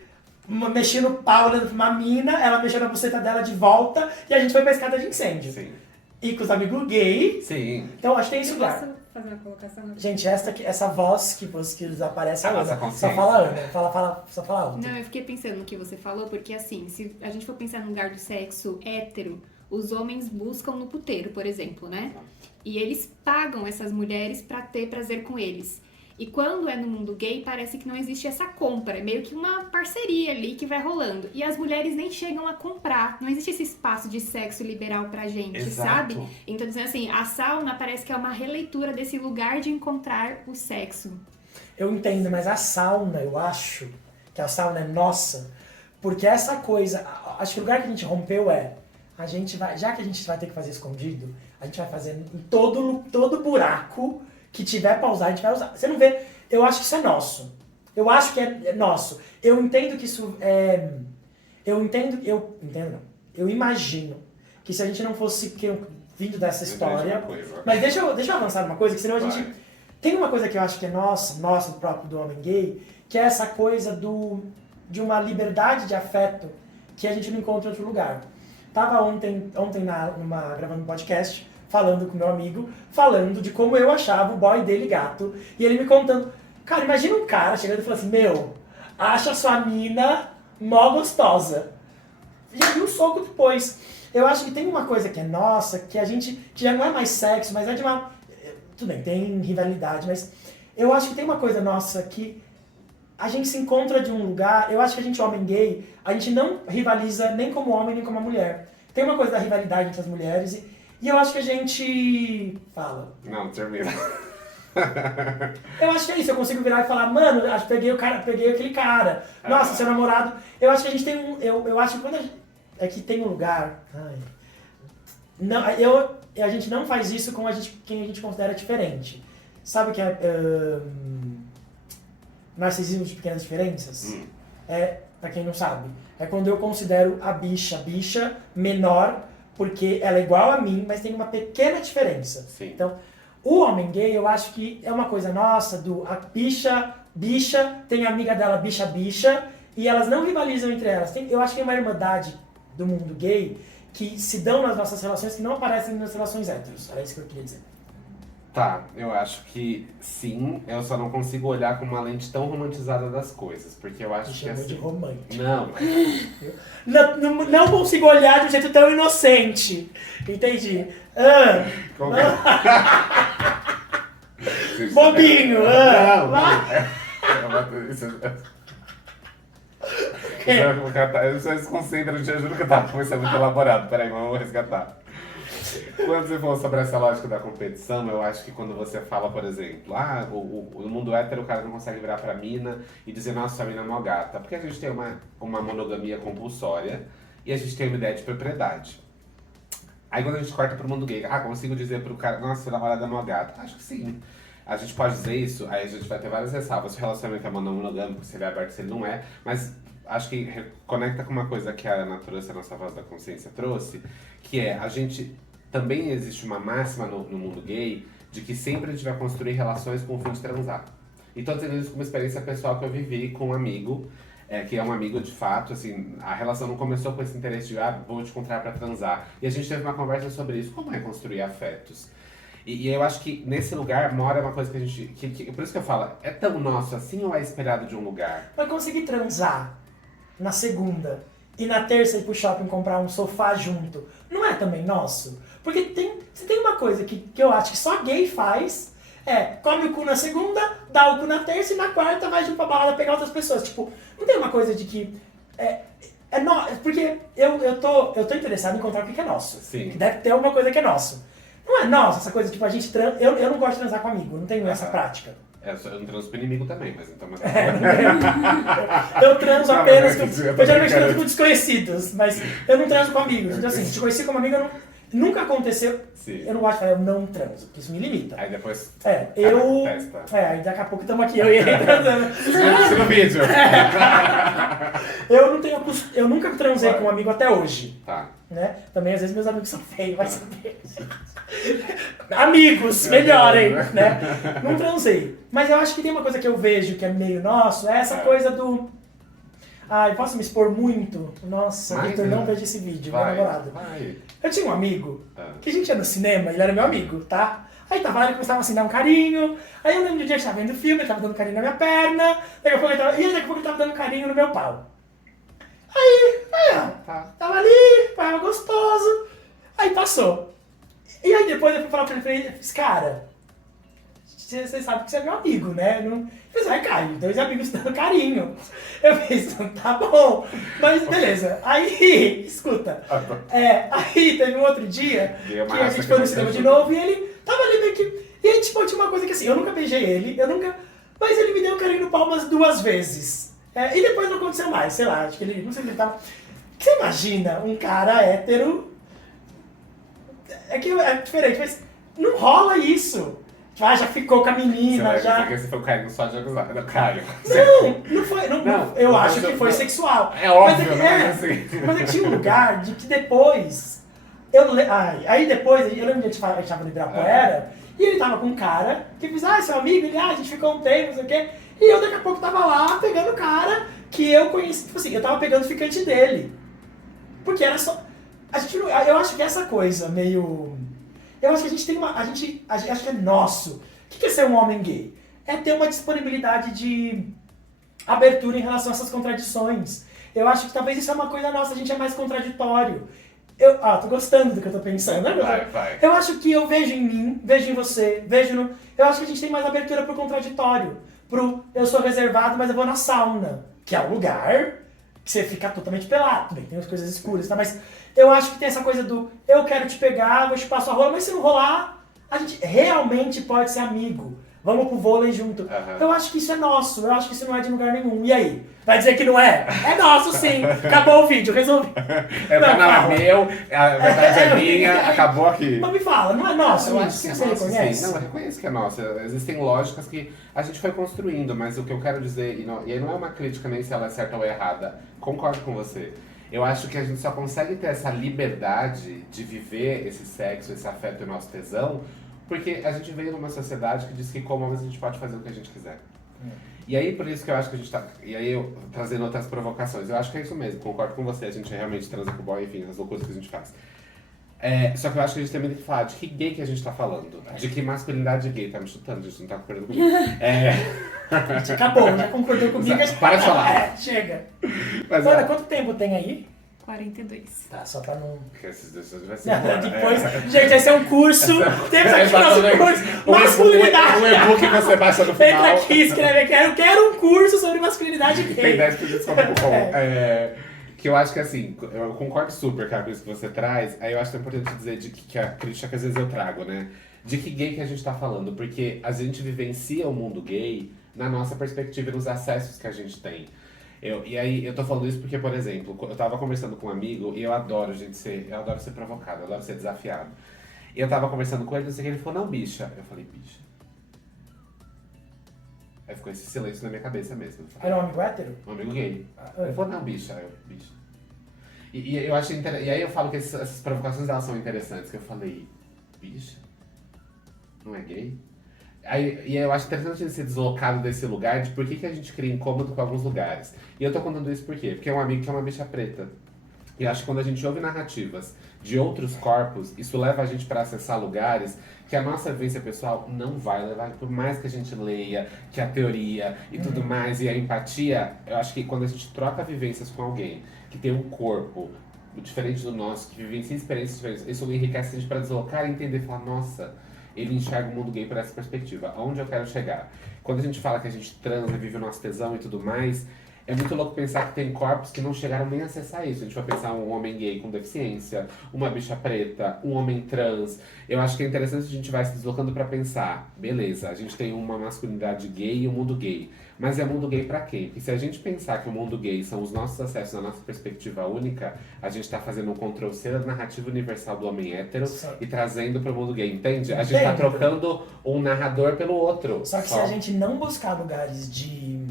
mexendo o pau dentro de uma mina, ela mexeu na buceta dela de volta e a gente foi pra escada de incêndio. Sim. E com os amigos gay, Sim. então acho que tem isso Eu lá. posso fazer uma colocação? Gente, essa voz que aparece é A a nossa Ana. Só consciência. fala Ana, só fala alto. Não, eu fiquei pensando no que você falou, porque assim, se a gente for pensar no lugar do sexo hétero, os homens buscam no puteiro, por exemplo, né? E eles pagam essas mulheres pra ter prazer com eles. E quando é no mundo gay, parece que não existe essa compra. É meio que uma parceria ali que vai rolando. E as mulheres nem chegam a comprar. Não existe esse espaço de sexo liberal pra gente, Exato. sabe? Então, dizendo assim, a sauna parece que é uma releitura desse lugar de encontrar o sexo. Eu entendo, mas a sauna, eu acho que a sauna é nossa, porque essa coisa, acho que o lugar que a gente rompeu a gente vai, já que a gente vai ter que fazer escondido, a gente vai fazer em todo buraco que tiver pra usar, a gente vai usar. Você não vê, eu acho que isso é nosso. Eu acho que é nosso. Eu entendo que isso é... Eu imagino que se a gente não fosse vindo dessa história... Mas deixa eu avançar numa coisa, que senão a gente... Vai. Tem uma coisa que eu acho que é nossa próprio do homem gay, que é essa coisa de uma liberdade de afeto que a gente não encontra em outro lugar. Tava ontem gravando um podcast, falando com meu amigo, falando de como eu achava o boy dele gato, e ele me contando, cara, imagina um cara chegando e falando assim, meu, acha sua mina mó gostosa. E aí um soco depois. Eu acho que tem uma coisa que é nossa, que a gente, que já não é mais sexo, mas é de uma... Tudo bem, tem rivalidade, mas eu acho que tem uma coisa nossa que a gente se encontra de um lugar, eu acho que a gente, homem gay, a gente não rivaliza nem como homem nem como a mulher. Tem uma coisa da rivalidade entre as mulheres e eu acho que a gente... Fala. Não, termina. Eu acho que é isso, eu consigo virar e falar, mano, acho que peguei aquele cara. Nossa, seu namorado. Eu acho que a gente tem um. Eu acho que quando a gente. É que tem um lugar. Ai, não, a gente não faz isso com quem a gente considera diferente. Sabe o que é. Narcisismo de pequenas diferenças? É, pra quem não sabe, é quando eu considero a bicha menor, porque ela é igual a mim, mas tem uma pequena diferença. Sim. Então, o homem gay, eu acho que é uma coisa nossa, a bicha, tem a amiga dela, bicha, e elas não rivalizam entre elas. Eu acho que tem uma irmandade do mundo gay que se dão nas nossas relações que não aparecem nas relações héteros. É isso que eu queria dizer. Tá, eu acho que sim, eu só não consigo olhar com uma lente tão romantizada das coisas, porque eu acho Me que chamou assim... de romântico. Não, Não consigo olhar de um jeito tão inocente. Entendi. como é? Bobinho. Você se concentra, eu te juro que tá, isso é muito elaborado. Peraí, mas eu vou resgatar. Quando você falou sobre essa lógica da competição, eu acho que quando você fala, por exemplo, no mundo hétero o cara não consegue virar pra mina e dizer, nossa, sua mina é mó gata. Porque a gente tem uma monogamia compulsória e a gente tem uma ideia de propriedade. Aí quando a gente corta pro mundo gay, consigo dizer pro cara, nossa, sua namorada é mó gata. Acho que sim. A gente pode dizer isso, aí a gente vai ter várias ressalvas. Se o relacionamento é monogâmico, se ele é aberto, se ele não é. Mas acho que conecta com uma coisa que a Ana trouxe, a nossa voz da consciência trouxe, que é, a gente... Também existe uma máxima no mundo gay de que sempre a gente vai construir relações com o fim de transar. E tô dizendo isso como experiência pessoal que eu vivi com um amigo, que é um amigo de fato, assim, a relação não começou com esse interesse de, vou te encontrar pra transar. E a gente teve uma conversa sobre isso, como é construir afetos. E eu acho que nesse lugar mora uma coisa que a gente, por isso que eu falo, é tão nosso assim ou é esperado de um lugar? Mas conseguir transar na segunda e na terça ir pro shopping comprar um sofá junto, não é também nosso? Porque se tem uma coisa que eu acho que só gay faz, come o cu na segunda, dá o cu na terça e na quarta vai junto pra balada pegar outras pessoas. Tipo, não tem uma coisa de que... porque eu tô interessado em encontrar o que é nosso. Sim. Que deve ter alguma coisa que é nosso. Não é nossa essa coisa, tipo, a gente eu não gosto de transar com amigo, eu não tenho essa prática. Eu não transo com inimigo também, mas então... Eu transo apenas com... eu geralmente transo com desconhecidos, mas eu não transo com amigos. Então assim, se te conheci como amigo, nunca aconteceu. Sim. Eu não gosto de falar, eu não transo, porque isso me limita. Aí depois... Testa. Aí daqui a pouco estamos aqui, eu e ele transando. Isso no vídeo. Eu nunca transei com um amigo até hoje. Tá. Né? Também às vezes meus amigos são feios, vai saber. Amigos, melhorem, né? Não transei. Mas eu acho que tem uma coisa que eu vejo que é meio nosso, é essa coisa do... eu posso me expor muito? Nossa, Vitor, não vejo esse vídeo, meu namorado. Eu tinha um amigo, que a gente ia no cinema, ele era meu amigo, tá? Aí tava lá, ele começava assim, a dar um carinho. Aí eu lembro de um dia que a gente tava vendo filme, ele tava dando carinho na minha perna. Daqui a pouco ele tava dando carinho no meu pau. Aí, tava ali, tava gostoso. Aí passou. E aí depois eu fui falar pra ele, cara, você sabe que você é meu amigo, né? Ele fez, Caio, 2 amigos dando carinho. Eu fiz, tá bom. Mas beleza. Aí, escuta. Aí teve um outro dia que a gente foi no cinema de novo e ele tava ali meio que... E aí, tipo, tinha uma coisa que assim, eu nunca beijei ele, mas ele me deu um carinho no pau umas 2 vezes. E depois não aconteceu mais, sei lá, acho que ele, não sei se ele tava... Você imagina um cara hétero... É diferente, mas não rola isso. Já ficou com a menina, já... Você foi o carinho só de avisar, não, Caio. Não foi, eu acho que foi sexual. É óbvio, mas é que tinha um lugar de que depois... Aí depois, eu lembro que a gente tava no Ibirapuera, e ele tava com um cara, que fez, seu amigo, ele, a gente ficou um tempo, não sei o quê, e eu daqui a pouco tava lá pegando o cara que eu conheci, tipo assim, eu tava pegando o ficante dele. Porque era só... eu acho que essa coisa meio... Eu acho que a gente tem uma... acho que é nosso. O que é ser um homem gay? É ter uma disponibilidade de abertura em relação a essas contradições. Eu acho que talvez isso é uma coisa nossa, a gente é mais contraditório. Tô gostando do que eu tô pensando, né? Vai. Eu acho que eu vejo em mim, vejo em você, vejo no... Eu acho que a gente tem mais abertura pro contraditório. Eu sou reservado, mas eu vou na sauna. Que é um lugar que você fica totalmente pelado. Bem, tem as coisas escuras, tá? Mas eu acho que tem essa coisa do eu quero te pegar, vou chupar sua rola, mas se não rolar, a gente realmente pode ser amigo. Vamos pro vôlei junto. Eu acho que isso é nosso, eu acho que isso não é de lugar nenhum. E aí? Vai dizer que não é? É nosso sim! Acabou o vídeo, resolvi. O canal é meu, a verdade é minha, acabou aqui. Mas me fala, não é nosso? Eu acho que é você nosso, reconhece? sim. Não, eu reconheço que é nosso. Existem lógicas que a gente foi construindo, mas o que eu quero dizer, e aí não é uma crítica nem se ela é certa ou errada, concordo com você. Eu acho que a gente só consegue ter essa liberdade de viver esse sexo, esse afeto e nosso tesão, porque a gente veio numa sociedade que diz que como homens a gente pode fazer o que a gente quiser. E aí, por isso que eu acho que a gente tá... E aí, eu trazendo outras provocações. Eu acho que é isso mesmo, concordo com você. A gente realmente transa com o boy, enfim, as loucuras que a gente faz. Só que eu acho que a gente também tem que falar de que gay que a gente tá falando. De que masculinidade gay. Tá me chutando, a gente não tá concordando comigo. A gente acabou, já concordou comigo. Para de falar. Chega. Mas, Olha, quanto tempo tem aí? 42. Tá, só pra não... Porque esses dois vai ser embora. Depois, gente, esse é um curso. Temos aqui nosso curso. Masculinidade. Um e-book que você baixa no final. Entra aqui, escreve aqui. Eu quero um curso sobre masculinidade Tem gay. 10% de desconto no cupom. Que eu acho que assim, eu concordo super, cara, com isso que você traz. Aí eu acho que é importante dizer de que a crítica que às vezes eu trago, né? De que gay que a gente tá falando. Porque a gente vivencia o mundo gay na nossa perspectiva e nos acessos que a gente tem. E aí, eu tô falando isso porque, por exemplo, eu tava conversando com um amigo e eu adoro ser provocado, eu adoro ser desafiado. E eu tava conversando com ele, não sei o que, ele falou, não, bicha. Eu falei, bicha. Aí ficou esse silêncio na minha cabeça mesmo. Era um amigo hétero? Um amigo gay. Ele falou, não, bicha. Bicha. E eu achei e aí eu falo que essas provocações, elas são interessantes, que eu falei, bicha? Não é gay? E eu acho interessante a gente ser deslocado desse lugar de por que a gente cria incômodo com alguns lugares. E eu tô contando isso por quê? Porque é um amigo que é uma bicha preta. E acho que quando a gente ouve narrativas de outros corpos, isso leva a gente para acessar lugares que a nossa vivência pessoal não vai levar. Por mais que a gente leia, que a teoria e tudo mais, e a empatia, eu acho que quando a gente troca vivências com alguém que tem um corpo diferente do nosso, que vivencia experiências diferentes, isso enriquece a gente para deslocar e entender e falar, nossa... Ele enxerga o mundo gay por essa perspectiva. Aonde eu quero chegar? Quando a gente fala que a gente transa, vive o nosso tesão e tudo mais, é muito louco pensar que tem corpos que não chegaram nem a acessar isso. A gente vai pensar um homem gay com deficiência, uma bicha preta, um homem trans. Eu acho que é interessante a gente vai se deslocando pra pensar, beleza, a gente tem uma masculinidade gay e um mundo gay. Mas é mundo gay pra quem? Porque se a gente pensar que o mundo gay são os nossos acessos, a nossa perspectiva única, a gente tá fazendo um Ctrl-C da narrativa universal do homem hétero e trazendo pro mundo gay, entende? A gente tá trocando um narrador pelo outro. Só que se a gente não buscar lugares de...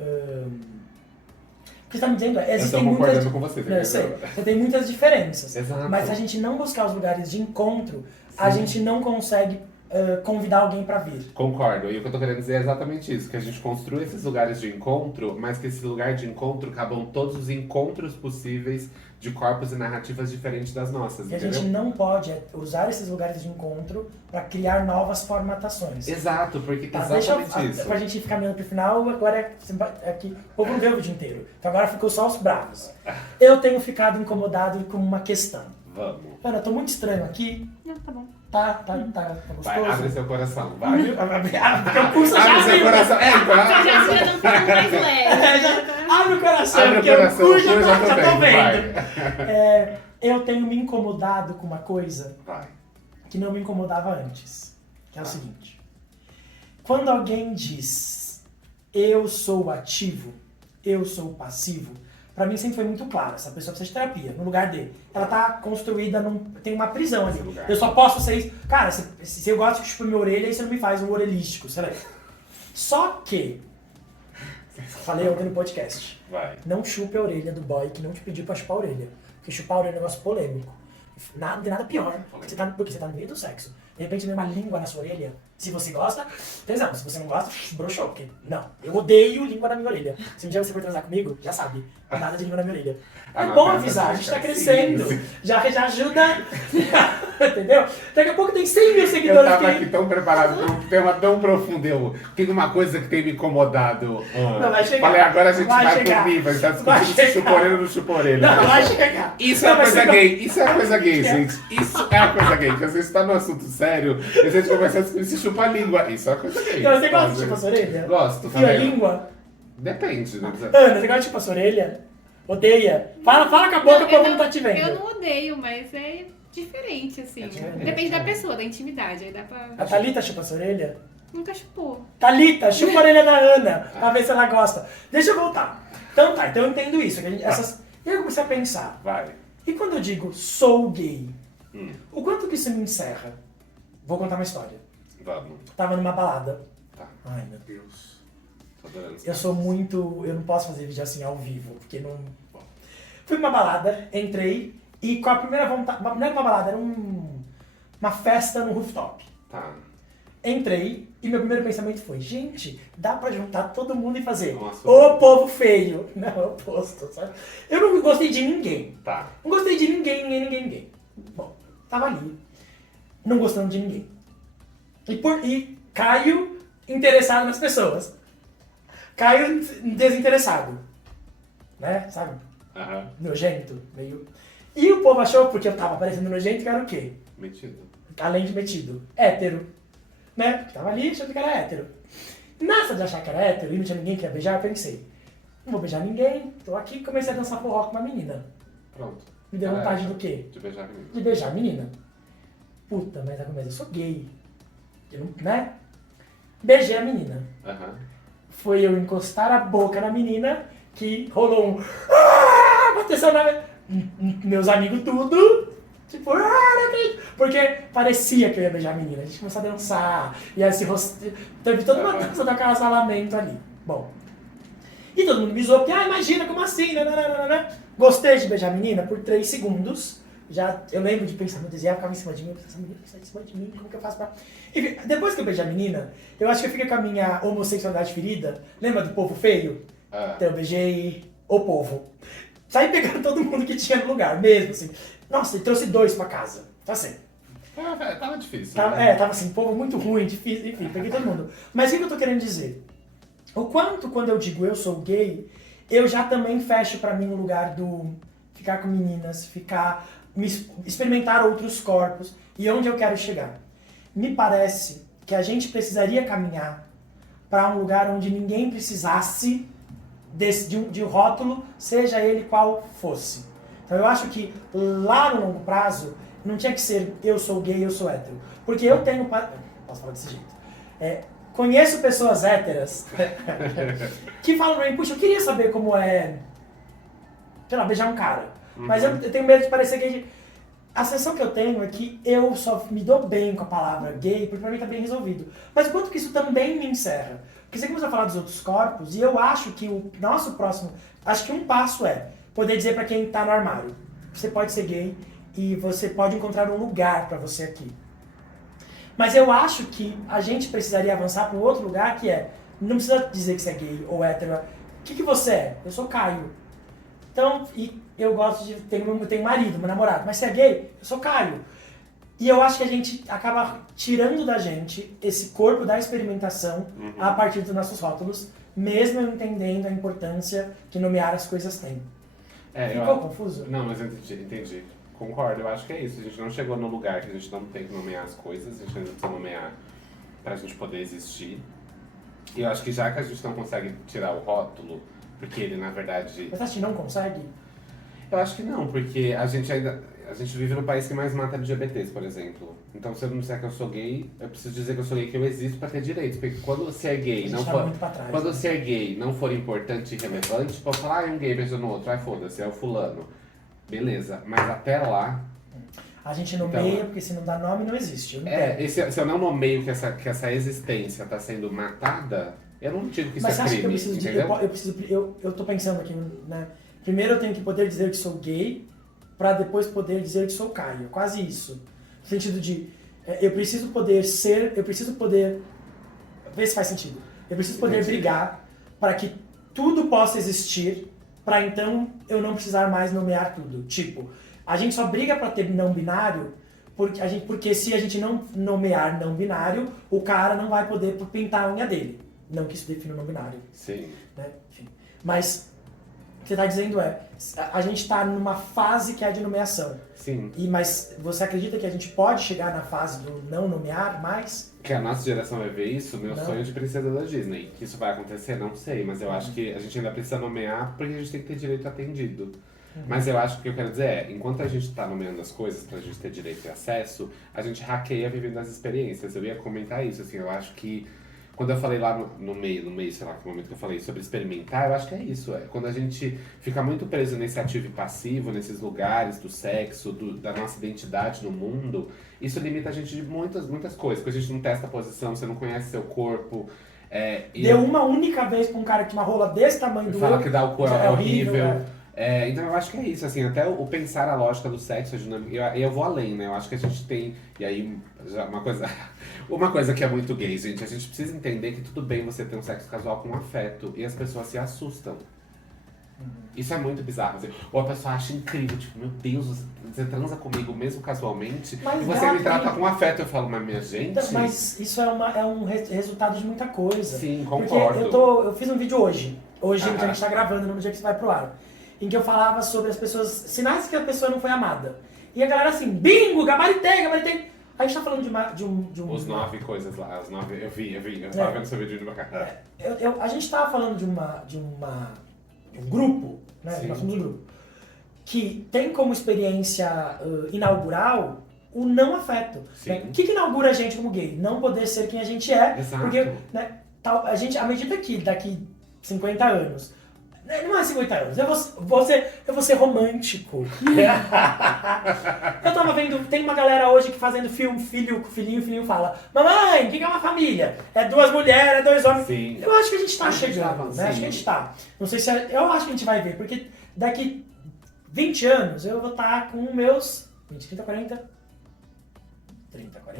O que você tá me dizendo é, existem muitas... com você, eu sei, você tem muitas diferenças. Exato. Mas se a gente não buscar os lugares de encontro, a gente não consegue convidar alguém pra vir. Concordo. E o que eu tô querendo dizer é exatamente isso. Que a gente construa esses lugares de encontro, mas que esse lugar de encontro cabam todos os encontros possíveis de corpos e narrativas diferentes das nossas, E entendeu? a gente não pode usar esses lugares de encontro pra criar novas formatações. Exato, porque Tá, exatamente isso. Pra gente ir caminhando pro final, agora é que o povo não vê o vídeo inteiro. Então agora ficou só os bravos. Eu tenho ficado incomodado com uma questão. Vamos. Ana, eu tô muito estranho aqui. Não, tá bom. Tá gostoso? Vai, abre seu coração, vai. Porque o curso já Abre seu abriu. coração. Já não ficando mais leve. Abre o coração, Abre o porque coração, o curso eu já já tô tô vendo, vendo. Eu tenho me incomodado com uma coisa Vai. que não me incomodava antes. Que é o seguinte. Quando alguém diz eu sou ativo, eu sou passivo, pra mim sempre foi muito claro. Essa pessoa precisa de terapia, no lugar dele. Ela tá construída tem uma prisão ali. Eu só posso ser isso. Cara, se eu gosto de chupar minha orelha, aí você não me faz um orelístico, sei lá. Só que, falei ontem no podcast, Vai. não chupe a orelha do boy que não te pediu pra chupar a orelha. Porque chupar a orelha é um negócio polêmico. Não tem nada pior, porque você tá no meio do sexo. De repente vem uma língua na sua orelha. Se você gosta, tesão. Se você não gosta, broxou. Porque, não, eu odeio língua na minha orelha. Se um dia você for transar comigo, já sabe. Nada de língua na minha orelha. É bom avisar, a gente tá crescendo. Já ajuda Entendeu? Daqui a pouco tem 100 mil Eu seguidores. tava que- aqui tão preparado pra um tema tão profundo. Tem uma coisa que tem me incomodado. Não, vai chegar. Falei, agora a gente vai chegar. pro nível. A gente tá Vai discutindo chegar. chupa-orelha no chupa-orelha. Não, vai chegar. Isso é Não, uma mas coisa você- gay. Isso é uma coisa gay, gente. Isso é uma coisa gay. Porque às vezes tá num assunto sério e a gente começa a discutir se chupa a língua. Isso é uma coisa gay. Não, você gosta de Pode. chupar sua orelha? Gosto, Fio a também. língua? Depende, né? Ana, você gosta de chupar sua orelha? Odeia? Fala com a boca, o povo não tá te vendo. Eu não odeio, mas é diferente, assim. É diferente, Depende da né? pessoa, da intimidade. Aí dá pra. A Thalita chupa sua orelha? Nunca chupou. Thalita, chupa a orelha da Ana, pra ver se ela gosta. Deixa eu voltar. Então tá, então eu entendo isso. Que a gente, essas... E aí eu comecei a pensar. Vai. E quando eu digo sou gay, Hum, o quanto que isso me encerra? Vou contar uma história. vamos. Tava numa balada. Tá. Ai, meu Deus. Tô adorando isso. Eu sou muito... Eu não posso fazer vídeo assim ao vivo, porque não... Bom. Fui numa balada, entrei, e com a primeira vontade... Não era uma balada, era uma festa no rooftop. Tá. Entrei, e meu primeiro pensamento foi, gente, dá pra juntar todo mundo e fazer Nossa. o povo feio. Não, é o oposto, sabe? Eu não gostei de ninguém. Tá. Não gostei de ninguém. Bom, tava ali, não gostando de ninguém. E Caio interessado nas pessoas. Caio desinteressado. Né? Sabe? Aham. Nojento, meio... E o povo achou, porque eu tava parecendo nojento, que era o quê? Metido. Além de metido. Hétero. Né? Porque tava ali achando que era hétero. Nessa de achar que era hétero e não tinha ninguém que ia beijar, eu pensei, não vou beijar ninguém, tô aqui e comecei a dançar forró com uma menina. Pronto. Me deu Caraca. vontade do quê? De beijar a menina. De beijar a menina. Puta, mas eu sou gay. Eu não, né? Beijei a menina. Aham. Foi eu encostar a boca na menina que rolou um... Ah! Aconteceu na... Meus amigos tudo... Tipo, não acredito. Porque parecia que eu ia beijar a menina. A gente começou a dançar. E aí se teve toda uma dança do acasalamento ali. Bom. E todo mundo me zoou, porque, imagina, como assim? Nananana. Gostei de beijar a menina por 3 segundos. Já, eu lembro de pensar, meu Deus, ela ficava em cima de mim, eu pensava, essa menina está em cima de mim, como que eu faço pra... Enfim, depois que eu beijei a menina, eu acho que eu fiquei com a minha homossexualidade ferida. Lembra do povo feio? Ah. Então eu beijei o povo. Saí pegando todo mundo que tinha no lugar, mesmo assim. Nossa, e trouxe 2 pra casa. Tá assim. Tava difícil. Tava, né? tava assim, povo muito ruim, difícil, enfim, peguei todo mundo. Mas o que eu tô querendo dizer? O quanto, quando eu digo eu sou gay, eu já também fecho pra mim o lugar do ficar com meninas, experimentar outros corpos e onde eu quero chegar. Me parece que a gente precisaria caminhar para um lugar onde ninguém precisasse de um rótulo, seja ele qual fosse. Então eu acho que lá no longo prazo não tinha que ser eu sou gay, eu sou hétero. Porque eu tenho... Posso falar desse jeito. Conheço pessoas héteras que falam pra mim, puxa, eu queria saber como é, sei lá, beijar um cara. Mas eu tenho medo de parecer gay. A sensação que eu tenho é que eu só me dou bem com a palavra gay, porque pra mim tá bem resolvido. Mas o quanto que isso também me encerra? Porque você começou a falar dos outros corpos, e eu acho que o nosso próximo... Acho que um passo é poder dizer pra quem tá no armário, você pode ser gay e você pode encontrar um lugar pra você aqui. Mas eu acho que a gente precisaria avançar para um outro lugar que é, não precisa dizer que você é gay ou hétero. O que você é? Eu sou Caio. Então, e eu gosto de... Tenho marido, meu namorado. Mas você é gay? Eu sou Caio. E eu acho que a gente acaba tirando da gente esse corpo da experimentação a partir dos nossos rótulos, mesmo eu entendendo a importância que nomear as coisas tem. Ficou confuso? Não, mas eu entendi. Concordo, eu acho que é isso. A gente não chegou no lugar que a gente não tem que nomear as coisas, a gente ainda precisa nomear pra gente poder existir. E eu acho que já que a gente não consegue tirar o rótulo, porque ele na verdade... Mas acho que não consegue? Eu acho que não, porque a gente vive no país que mais mata LGBTs, por exemplo. Então se eu não disser que eu sou gay, eu preciso dizer que eu sou gay, que eu existo pra ter direitos. Porque quando ser gay não for... muito pra trás, Quando né? ser gay não for importante e relevante, pode falar, um gay beijando o outro, foda-se, é o fulano. Beleza, mas até lá... A gente nomeia, porque se não dá nome, não existe. Eu não entendo. Se eu não nomeio que essa existência está sendo matada, eu não digo que isso Mas é você acha que eu crime, preciso de... entendeu? Eu tô pensando aqui, né? Primeiro eu tenho que poder dizer que sou gay, pra depois poder dizer que sou Caio. Quase isso. No sentido de, eu preciso poder ser, eu preciso poder... Vê se faz sentido. Eu preciso poder Entendi. brigar para que tudo possa existir, pra então eu não precisar mais nomear tudo. Tipo, a gente só briga pra ter não binário Porque se a gente não nomear não binário, o cara não vai poder pintar a unha dele. Não que isso defina o não binário. Sim. Né? Enfim. Mas o que você está dizendo a gente está numa fase que é de nomeação. Sim. Mas você acredita que a gente pode chegar na fase do não nomear mais? Que a nossa geração vai ver isso, meu Não. sonho de princesa da Disney. Que isso vai acontecer, não sei, mas eu acho que a gente ainda precisa nomear porque a gente tem que ter direito atendido. Mas eu acho que o que eu quero dizer enquanto a gente tá nomeando as coisas pra gente ter direito e acesso, a gente hackeia vivendo as experiências. Eu ia comentar isso, assim, eu acho que quando eu falei lá no meio, sei lá, que momento que eu falei sobre experimentar, eu acho que é isso. Quando a gente fica muito preso nesse ativo e passivo, nesses lugares do sexo, da nossa identidade no mundo, isso limita a gente de muitas coisas. Porque a gente não testa a posição, você não conhece seu corpo. Deu uma única vez pra um cara que uma rola desse tamanho do fala que dá o corpo é horrível. É. Então eu acho que é isso, assim, até o pensar a lógica do sexo, eu vou além, né? Eu acho que a gente tem, e aí, já uma coisa que é muito gay, gente, a gente precisa entender que tudo bem você ter um sexo casual com afeto, e as pessoas se assustam. Isso é muito bizarro, assim. Ou a pessoa acha incrível, tipo, meu Deus, você transa comigo mesmo casualmente, mas e você me trata com afeto. Eu falo, mas minha gente... Então, mas isso é um resultado de muita coisa. Sim, concordo. Porque eu fiz um vídeo hoje a gente tá gravando, no dia que isso vai pro ar, em que eu falava sobre as pessoas, sinais que a pessoa não foi amada. E a galera assim, bingo, gabaritei. A gente tá falando de um... Os 9 coisas lá, as 9, eu vi, eu tava vendo seu vídeo no canal. A gente tava falando de um grupo, né? Sim. Nós somos um grupo, que tem como experiência inaugural o não afeto. Né? O que inaugura a gente como gay? Não poder ser quem a gente é. Exato. Porque, né, a gente, à medida que daqui 50 anos, não é 50 anos, eu vou ser romântico. Eu tava vendo, tem uma galera hoje que fazendo o filhinho fala: mamãe, o que é uma família? É 2 mulheres, é 2 homens. Sim. Eu acho que a gente tá chegando, né? Sim. Acho que a gente tá. Não sei se eu acho que a gente vai ver, porque daqui 20 anos eu vou estar com meus 20, 30, 40,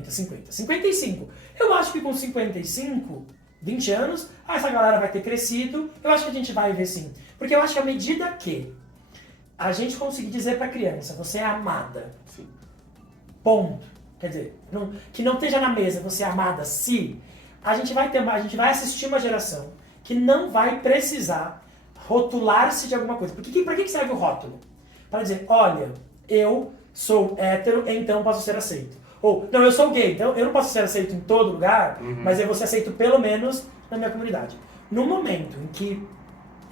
50, 55. Eu acho que com 55, 20 anos, essa galera vai ter crescido. Eu acho que a gente vai ver sim. Porque eu acho que à medida que a gente conseguir dizer pra criança, você é amada, Sim. ponto. Quer dizer, que não esteja na mesa, você é amada, se a gente vai assistir uma geração que não vai precisar rotular-se de alguma coisa. Porque pra que serve o rótulo? Para dizer, olha, eu sou hétero, então posso ser aceito. Ou, não, eu sou gay, então eu não posso ser aceito em todo lugar, mas eu vou ser aceito pelo menos na minha comunidade. No momento em que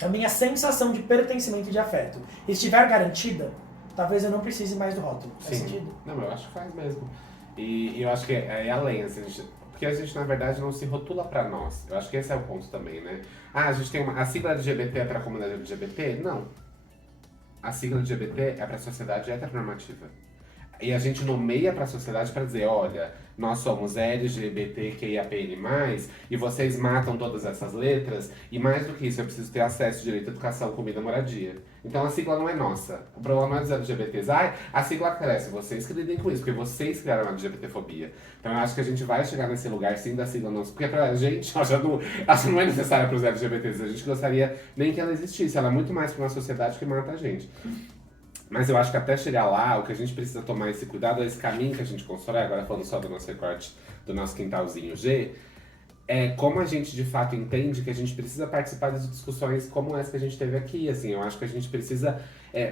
a minha sensação de pertencimento e de afeto estiver garantida, talvez eu não precise mais do rótulo. Faz sentido? Não, eu acho que faz mesmo. E eu acho que é além, assim, porque a gente, na verdade, não se rotula pra nós. Eu acho que esse é o ponto também, né? A gente tem a sigla LGBT é pra comunidade LGBT? Não. A sigla LGBT é pra sociedade heteronormativa. E a gente nomeia pra sociedade pra dizer, olha, nós somos LGBTQIAPN+, e vocês matam todas essas letras, e mais do que isso, eu preciso ter acesso, direito à educação, comida, moradia. Então a sigla não é nossa. O problema não é dos LGBTs. A sigla cresce, vocês que lidem com isso, porque vocês criaram a LGBTfobia. Então eu acho que a gente vai chegar nesse lugar, sim, da sigla nossa, porque pra gente, acho que não é necessária pros LGBTs, a gente gostaria nem que ela existisse, ela é muito mais pra uma sociedade que mata a gente. Mas eu acho que até chegar lá, o que a gente precisa tomar esse cuidado, é esse caminho que a gente constrói, agora falando só do nosso recorte, do nosso quintalzinho G, é como a gente de fato entende que a gente precisa participar das discussões como essa que a gente teve aqui, assim, eu acho que a gente precisa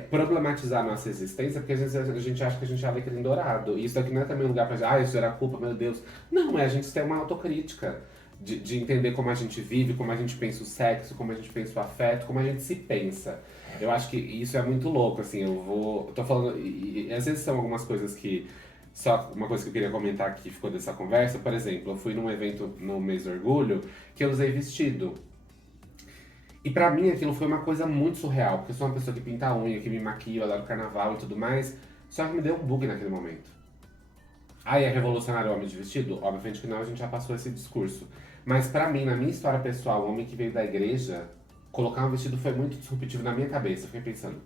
problematizar a nossa existência, porque às vezes a gente acha que a gente é alecrim dourado, e isso aqui não é também um lugar pra dizer, isso era culpa, meu Deus. Não, a gente ter uma autocrítica. De entender como a gente vive, como a gente pensa o sexo, como a gente pensa o afeto, como a gente se pensa. Eu acho que isso é muito louco, assim, eu tô falando, e às vezes são algumas coisas que, só uma coisa que eu queria comentar que ficou dessa conversa, por exemplo, eu fui num evento no mês do orgulho, que eu usei vestido. E pra mim aquilo foi uma coisa muito surreal, porque eu sou uma pessoa que pinta a unha, que me maquia, eu adoro carnaval e tudo mais, só que me deu um bug naquele momento. É revolucionário o homem de vestido? Obviamente que não, a gente já passou esse discurso. Mas pra mim, na minha história pessoal, o homem que veio da igreja, colocar um vestido foi muito disruptivo na minha cabeça. Eu fiquei pensando,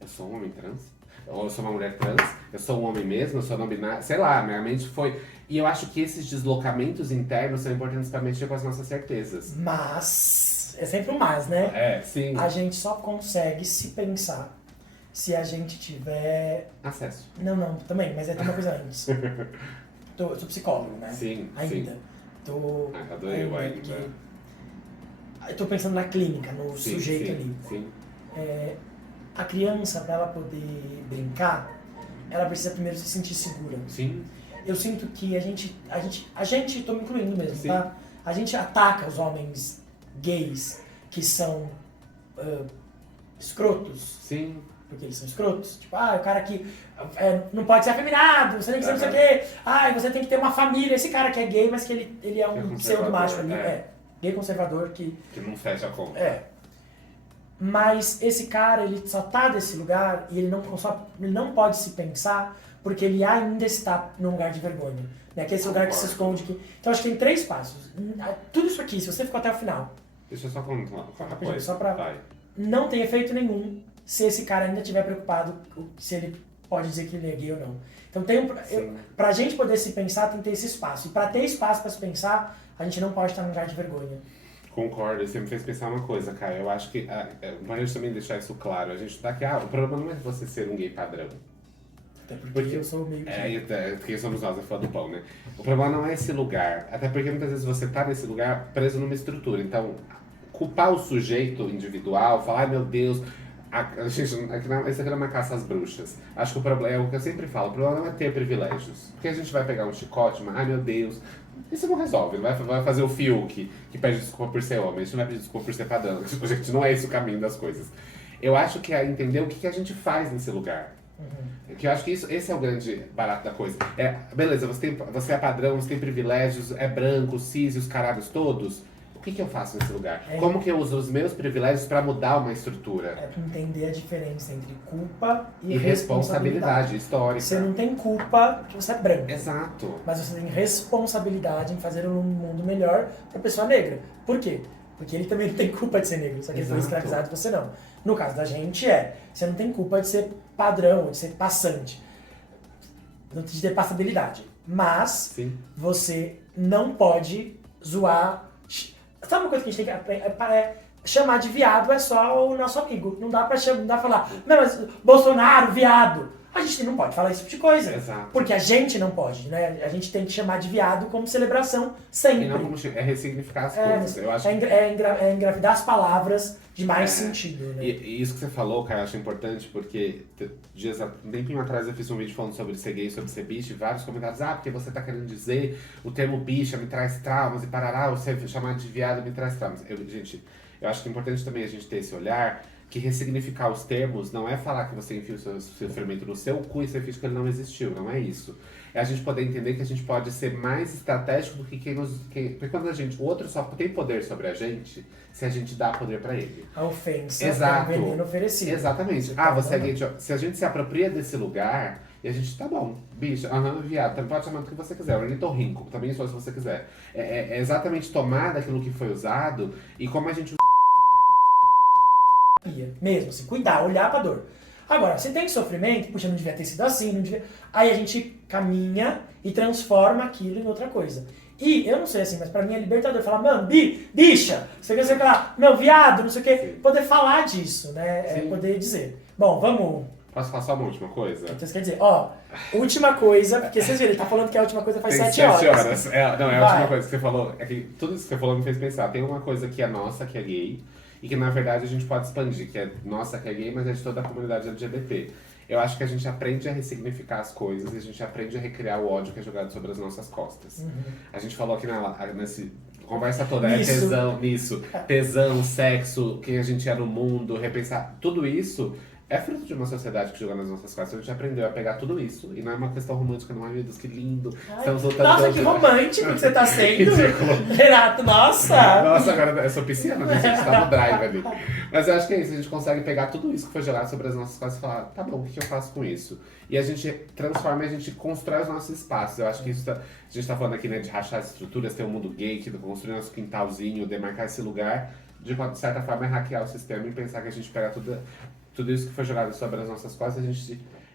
eu sou um homem trans? Ou eu sou uma mulher trans? Eu sou um homem mesmo? Eu sou não binário? Sei lá, minha mente foi... E eu acho que esses deslocamentos internos são importantes pra mexer com as nossas certezas. Mas, é sempre um mas, né? Sim. A gente só consegue se pensar se a gente tiver... Acesso. Não, também, mas tem uma coisa antes. Eu sou psicólogo, né? Sim, Ainda. sim. Adorei o ainda. porque eu tô pensando na clínica, no Sim, sujeito sim, ali. Sim. A criança, para ela poder brincar, ela precisa primeiro se sentir segura. Sim. Eu sinto que a gente, tô me incluindo mesmo, Sim. tá? A gente ataca os homens gays que são escrotos, Sim. porque eles são escrotos. Tipo, o cara que não pode ser afeminado, você tem que ser não sei o quê. Você tem que ter uma família. Esse cara que é gay, mas que ele é um pseudo-macho ali. Gay conservador que não fecha a conta. Mas esse cara, ele só tá desse lugar e ele não pode se pensar porque ele ainda está num lugar de vergonha. Né? Que é esse lugar que se esconde. Então acho que tem 3 passos. Tudo isso aqui, se você ficou até o final, Deixa eu só contar uma coisa. só pra... Não tem efeito nenhum se esse cara ainda estiver preocupado se ele pode dizer que ele é gay ou não. Então pra gente poder se pensar, tem que ter esse espaço. E pra ter espaço pra se pensar, a gente não pode estar num lugar de vergonha. Concordo, você me fez pensar uma coisa, Caio. Eu acho que, pra gente também deixar isso claro, a gente tá aqui, o problema não é você ser um gay padrão. Até porque eu sou meio que... Quem somos nós, é fã do pão, né? O problema não é esse lugar, até porque muitas vezes você tá nesse lugar preso numa estrutura. Então, culpar o sujeito individual, falar, meu Deus, isso aqui não é uma caça às bruxas. Acho que o problema, é o que eu sempre falo, o problema não é ter privilégios. Porque a gente vai pegar um chicote, mas, meu Deus... Isso não resolve, não vai fazer o Fiuk que pede desculpa por ser homem, a gente não vai pedir desculpa por ser padrão, gente, não é esse o caminho das coisas. Eu acho que é entender o que a gente faz nesse lugar. Que eu acho que esse é o grande barato da coisa. Beleza, você é padrão, você tem privilégios, é branco, cis e os caralhos todos. O que eu faço nesse lugar? Como que eu uso os meus privilégios pra mudar uma estrutura? É entender a diferença entre culpa e responsabilidade histórica. Você não tem culpa porque você é branco. Exato. Mas você tem responsabilidade em fazer um mundo melhor pra pessoa negra. Por quê? Porque ele também não tem culpa de ser negro, só que ele foi escravizado e você não. No caso da gente você não tem culpa de ser padrão, de ser passante. Não de ter passabilidade. Mas você não pode zoar. Sabe uma coisa que a gente tem que chamar de viado é só o nosso amigo. Não dá pra falar, não, mas Bolsonaro, viado. A gente não pode falar esse tipo de coisa. Exato. Porque a gente não pode, né? A gente tem que chamar de viado como celebração sempre. E não como ressignificar as coisas. Eu acho engravidar as palavras de mais sentido, né? E isso que você falou, cara, eu acho importante porque um tempinho atrás eu fiz um vídeo falando sobre ser gay, sobre ser bicho, e vários comentários, porque você tá querendo dizer o termo bicha me traz traumas, e parará, você chamar de viado me traz traumas. Gente, eu acho que é importante também a gente ter esse olhar que ressignificar os termos não é falar que você enfia o seu sofrimento no seu cu e você finge que ele não existiu, não é isso. É a gente poder entender que a gente pode ser mais estratégico do que porque quando o outro só tem poder sobre a gente se a gente dá poder pra ele. A ofensa é um veneno oferecido. Exatamente. Você é gay. Se a gente se apropria desse lugar, e a gente, tá bom, bicha, viado, também pode chamar do que você quiser, ornitorrinco, também só se você quiser. É exatamente tomar daquilo que foi usado e como a gente... Mesmo, assim, cuidar, olhar pra dor. Agora, se tem sofrimento, puxa, não devia ter sido assim, não devia... Aí a gente caminha e transforma aquilo em outra coisa. E, eu não sei assim, mas pra mim é libertador falar, mano, bicha, você quer falar, meu, viado, não sei o quê. Sim. Poder falar disso, né? Poder dizer. Bom, vamos... Posso falar só uma última coisa? Então você quer dizer, última coisa, porque vocês viram, ele tá falando que a última coisa faz 7 horas. 7 horas. A última coisa que você falou, é que tudo isso que você falou me fez pensar. Tem uma coisa que é nossa, que é gay, e que na verdade a gente pode expandir, que é nossa, que é gay, mas é de toda a comunidade LGBT. Eu acho que a gente aprende a ressignificar as coisas e a gente aprende a recriar o ódio que é jogado sobre as nossas costas. A gente falou aqui nesse conversa toda, tesão, sexo, quem a gente é no mundo, repensar, tudo isso é fruto de uma sociedade que joga nas nossas costas. A gente aprendeu a pegar tudo isso. E não é uma questão romântica, não. Ai, meu Deus, que lindo. Estamos voltando. Nossa, que romântico que você tá sendo. Renato, nossa. Nossa, agora eu sou pisciana, né? A gente tá no drive ali. Mas eu acho que é isso. A gente consegue pegar tudo isso que foi jogado sobre as nossas costas e falar, tá bom, o que eu faço com isso? E a gente transforma, a gente constrói os nossos espaços. Eu acho que isso a gente tá falando aqui, né, de rachar as estruturas, ter um mundo gay, de construir nosso quintalzinho, demarcar esse lugar. De certa forma, é hackear o sistema e pensar que a gente pega tudo isso que foi jogado sobre as nossas costas,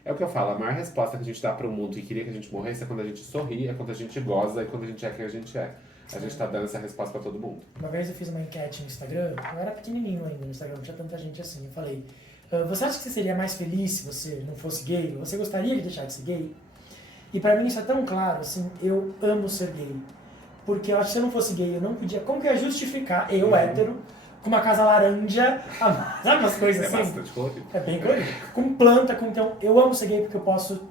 é o que eu falo, a maior resposta que a gente dá para o mundo e queria que a gente morresse é quando a gente sorri, é quando a gente goza e quando a gente é quem a gente é. A gente tá dando essa resposta para todo mundo. Uma vez eu fiz uma enquete no Instagram, eu era pequenininho ainda no Instagram, não tinha tanta gente assim, eu falei, Você acha que você seria mais feliz se você não fosse gay? Você gostaria de deixar de ser gay? E pra mim isso é tão claro, assim, eu amo ser gay. Porque eu acho que se eu não fosse gay, eu não podia... Como que eu ia justificar, eu, hétero, com uma casa laranja, sabe umas coisas assim? É bastante colorido. É bem colorido. Com planta, então eu amo ser gay porque eu posso,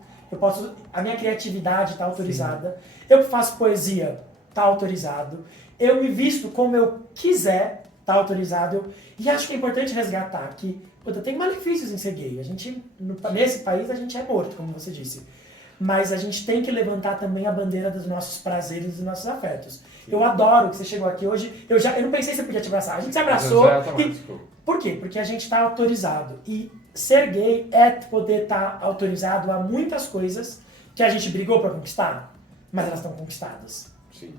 a minha criatividade está autorizada. Eu que faço poesia, está autorizado. Eu me visto como eu quiser, está autorizado. E acho que é importante resgatar que, puta, tem malefícios em ser gay. A gente, nesse país, a gente é morto, como você disse. Mas a gente tem que levantar também a bandeira dos nossos prazeres e dos nossos afetos. Eu adoro que você chegou aqui hoje. Eu não pensei se eu podia te abraçar. A gente se abraçou. Por quê? Porque a gente está autorizado. E ser gay é poder estar autorizado a muitas coisas que a gente brigou para conquistar, mas elas estão conquistadas. Sim.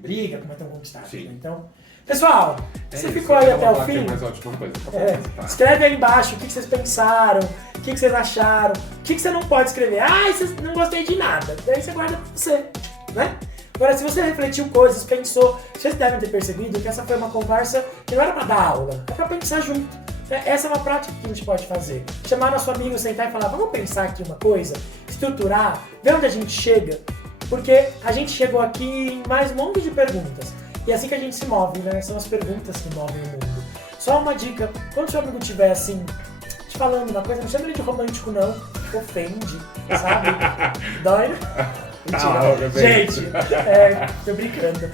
Briga, mas estão conquistadas. Sim. Né? Então, pessoal, você isso, ficou aí até o fim? Mais ótima coisa pra tá? Escreve aí embaixo o que vocês pensaram, o que vocês acharam, o que você não pode escrever. Vocês não gostei de nada. Daí você guarda pra você, né? Agora, se você refletiu coisas, pensou, vocês devem ter percebido que essa foi uma conversa que não era pra dar aula, é pra pensar junto. Essa é uma prática que a gente pode fazer. Chamar nosso amigo, sentar e falar, vamos pensar aqui uma coisa, estruturar, ver onde a gente chega, porque a gente chegou aqui em mais um monte de perguntas. E é assim que a gente se move, né? São as perguntas que movem o mundo. Só uma dica, quando seu amigo estiver assim, te falando uma coisa, não chama ele de romântico não, ofende, sabe? Dói, né? Mentira. Gente, tô brincando.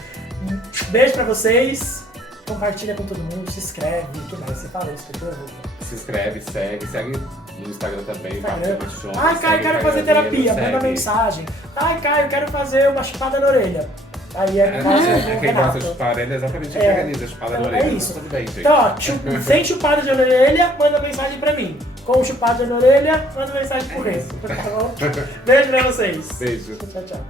Beijo pra vocês. Compartilha com todo mundo, se inscreve. O que mais? Você fala isso, que eu Se inscreve, segue no Instagram também. Ai, Caio, quero fazer terapia. Manda mensagem. Ai, Caio, quero fazer uma chupada na orelha. Aí quem gosta de chupar a orelha é exatamente quem organiza a chupada na orelha. É isso. Tudo bem, gente. Então, ó, sem chupada de orelha, manda mensagem pra mim. Com chupada na orelha, manda mensagem pro resto. Tá bom? Beijo pra vocês. Beijo. Tchau, tchau.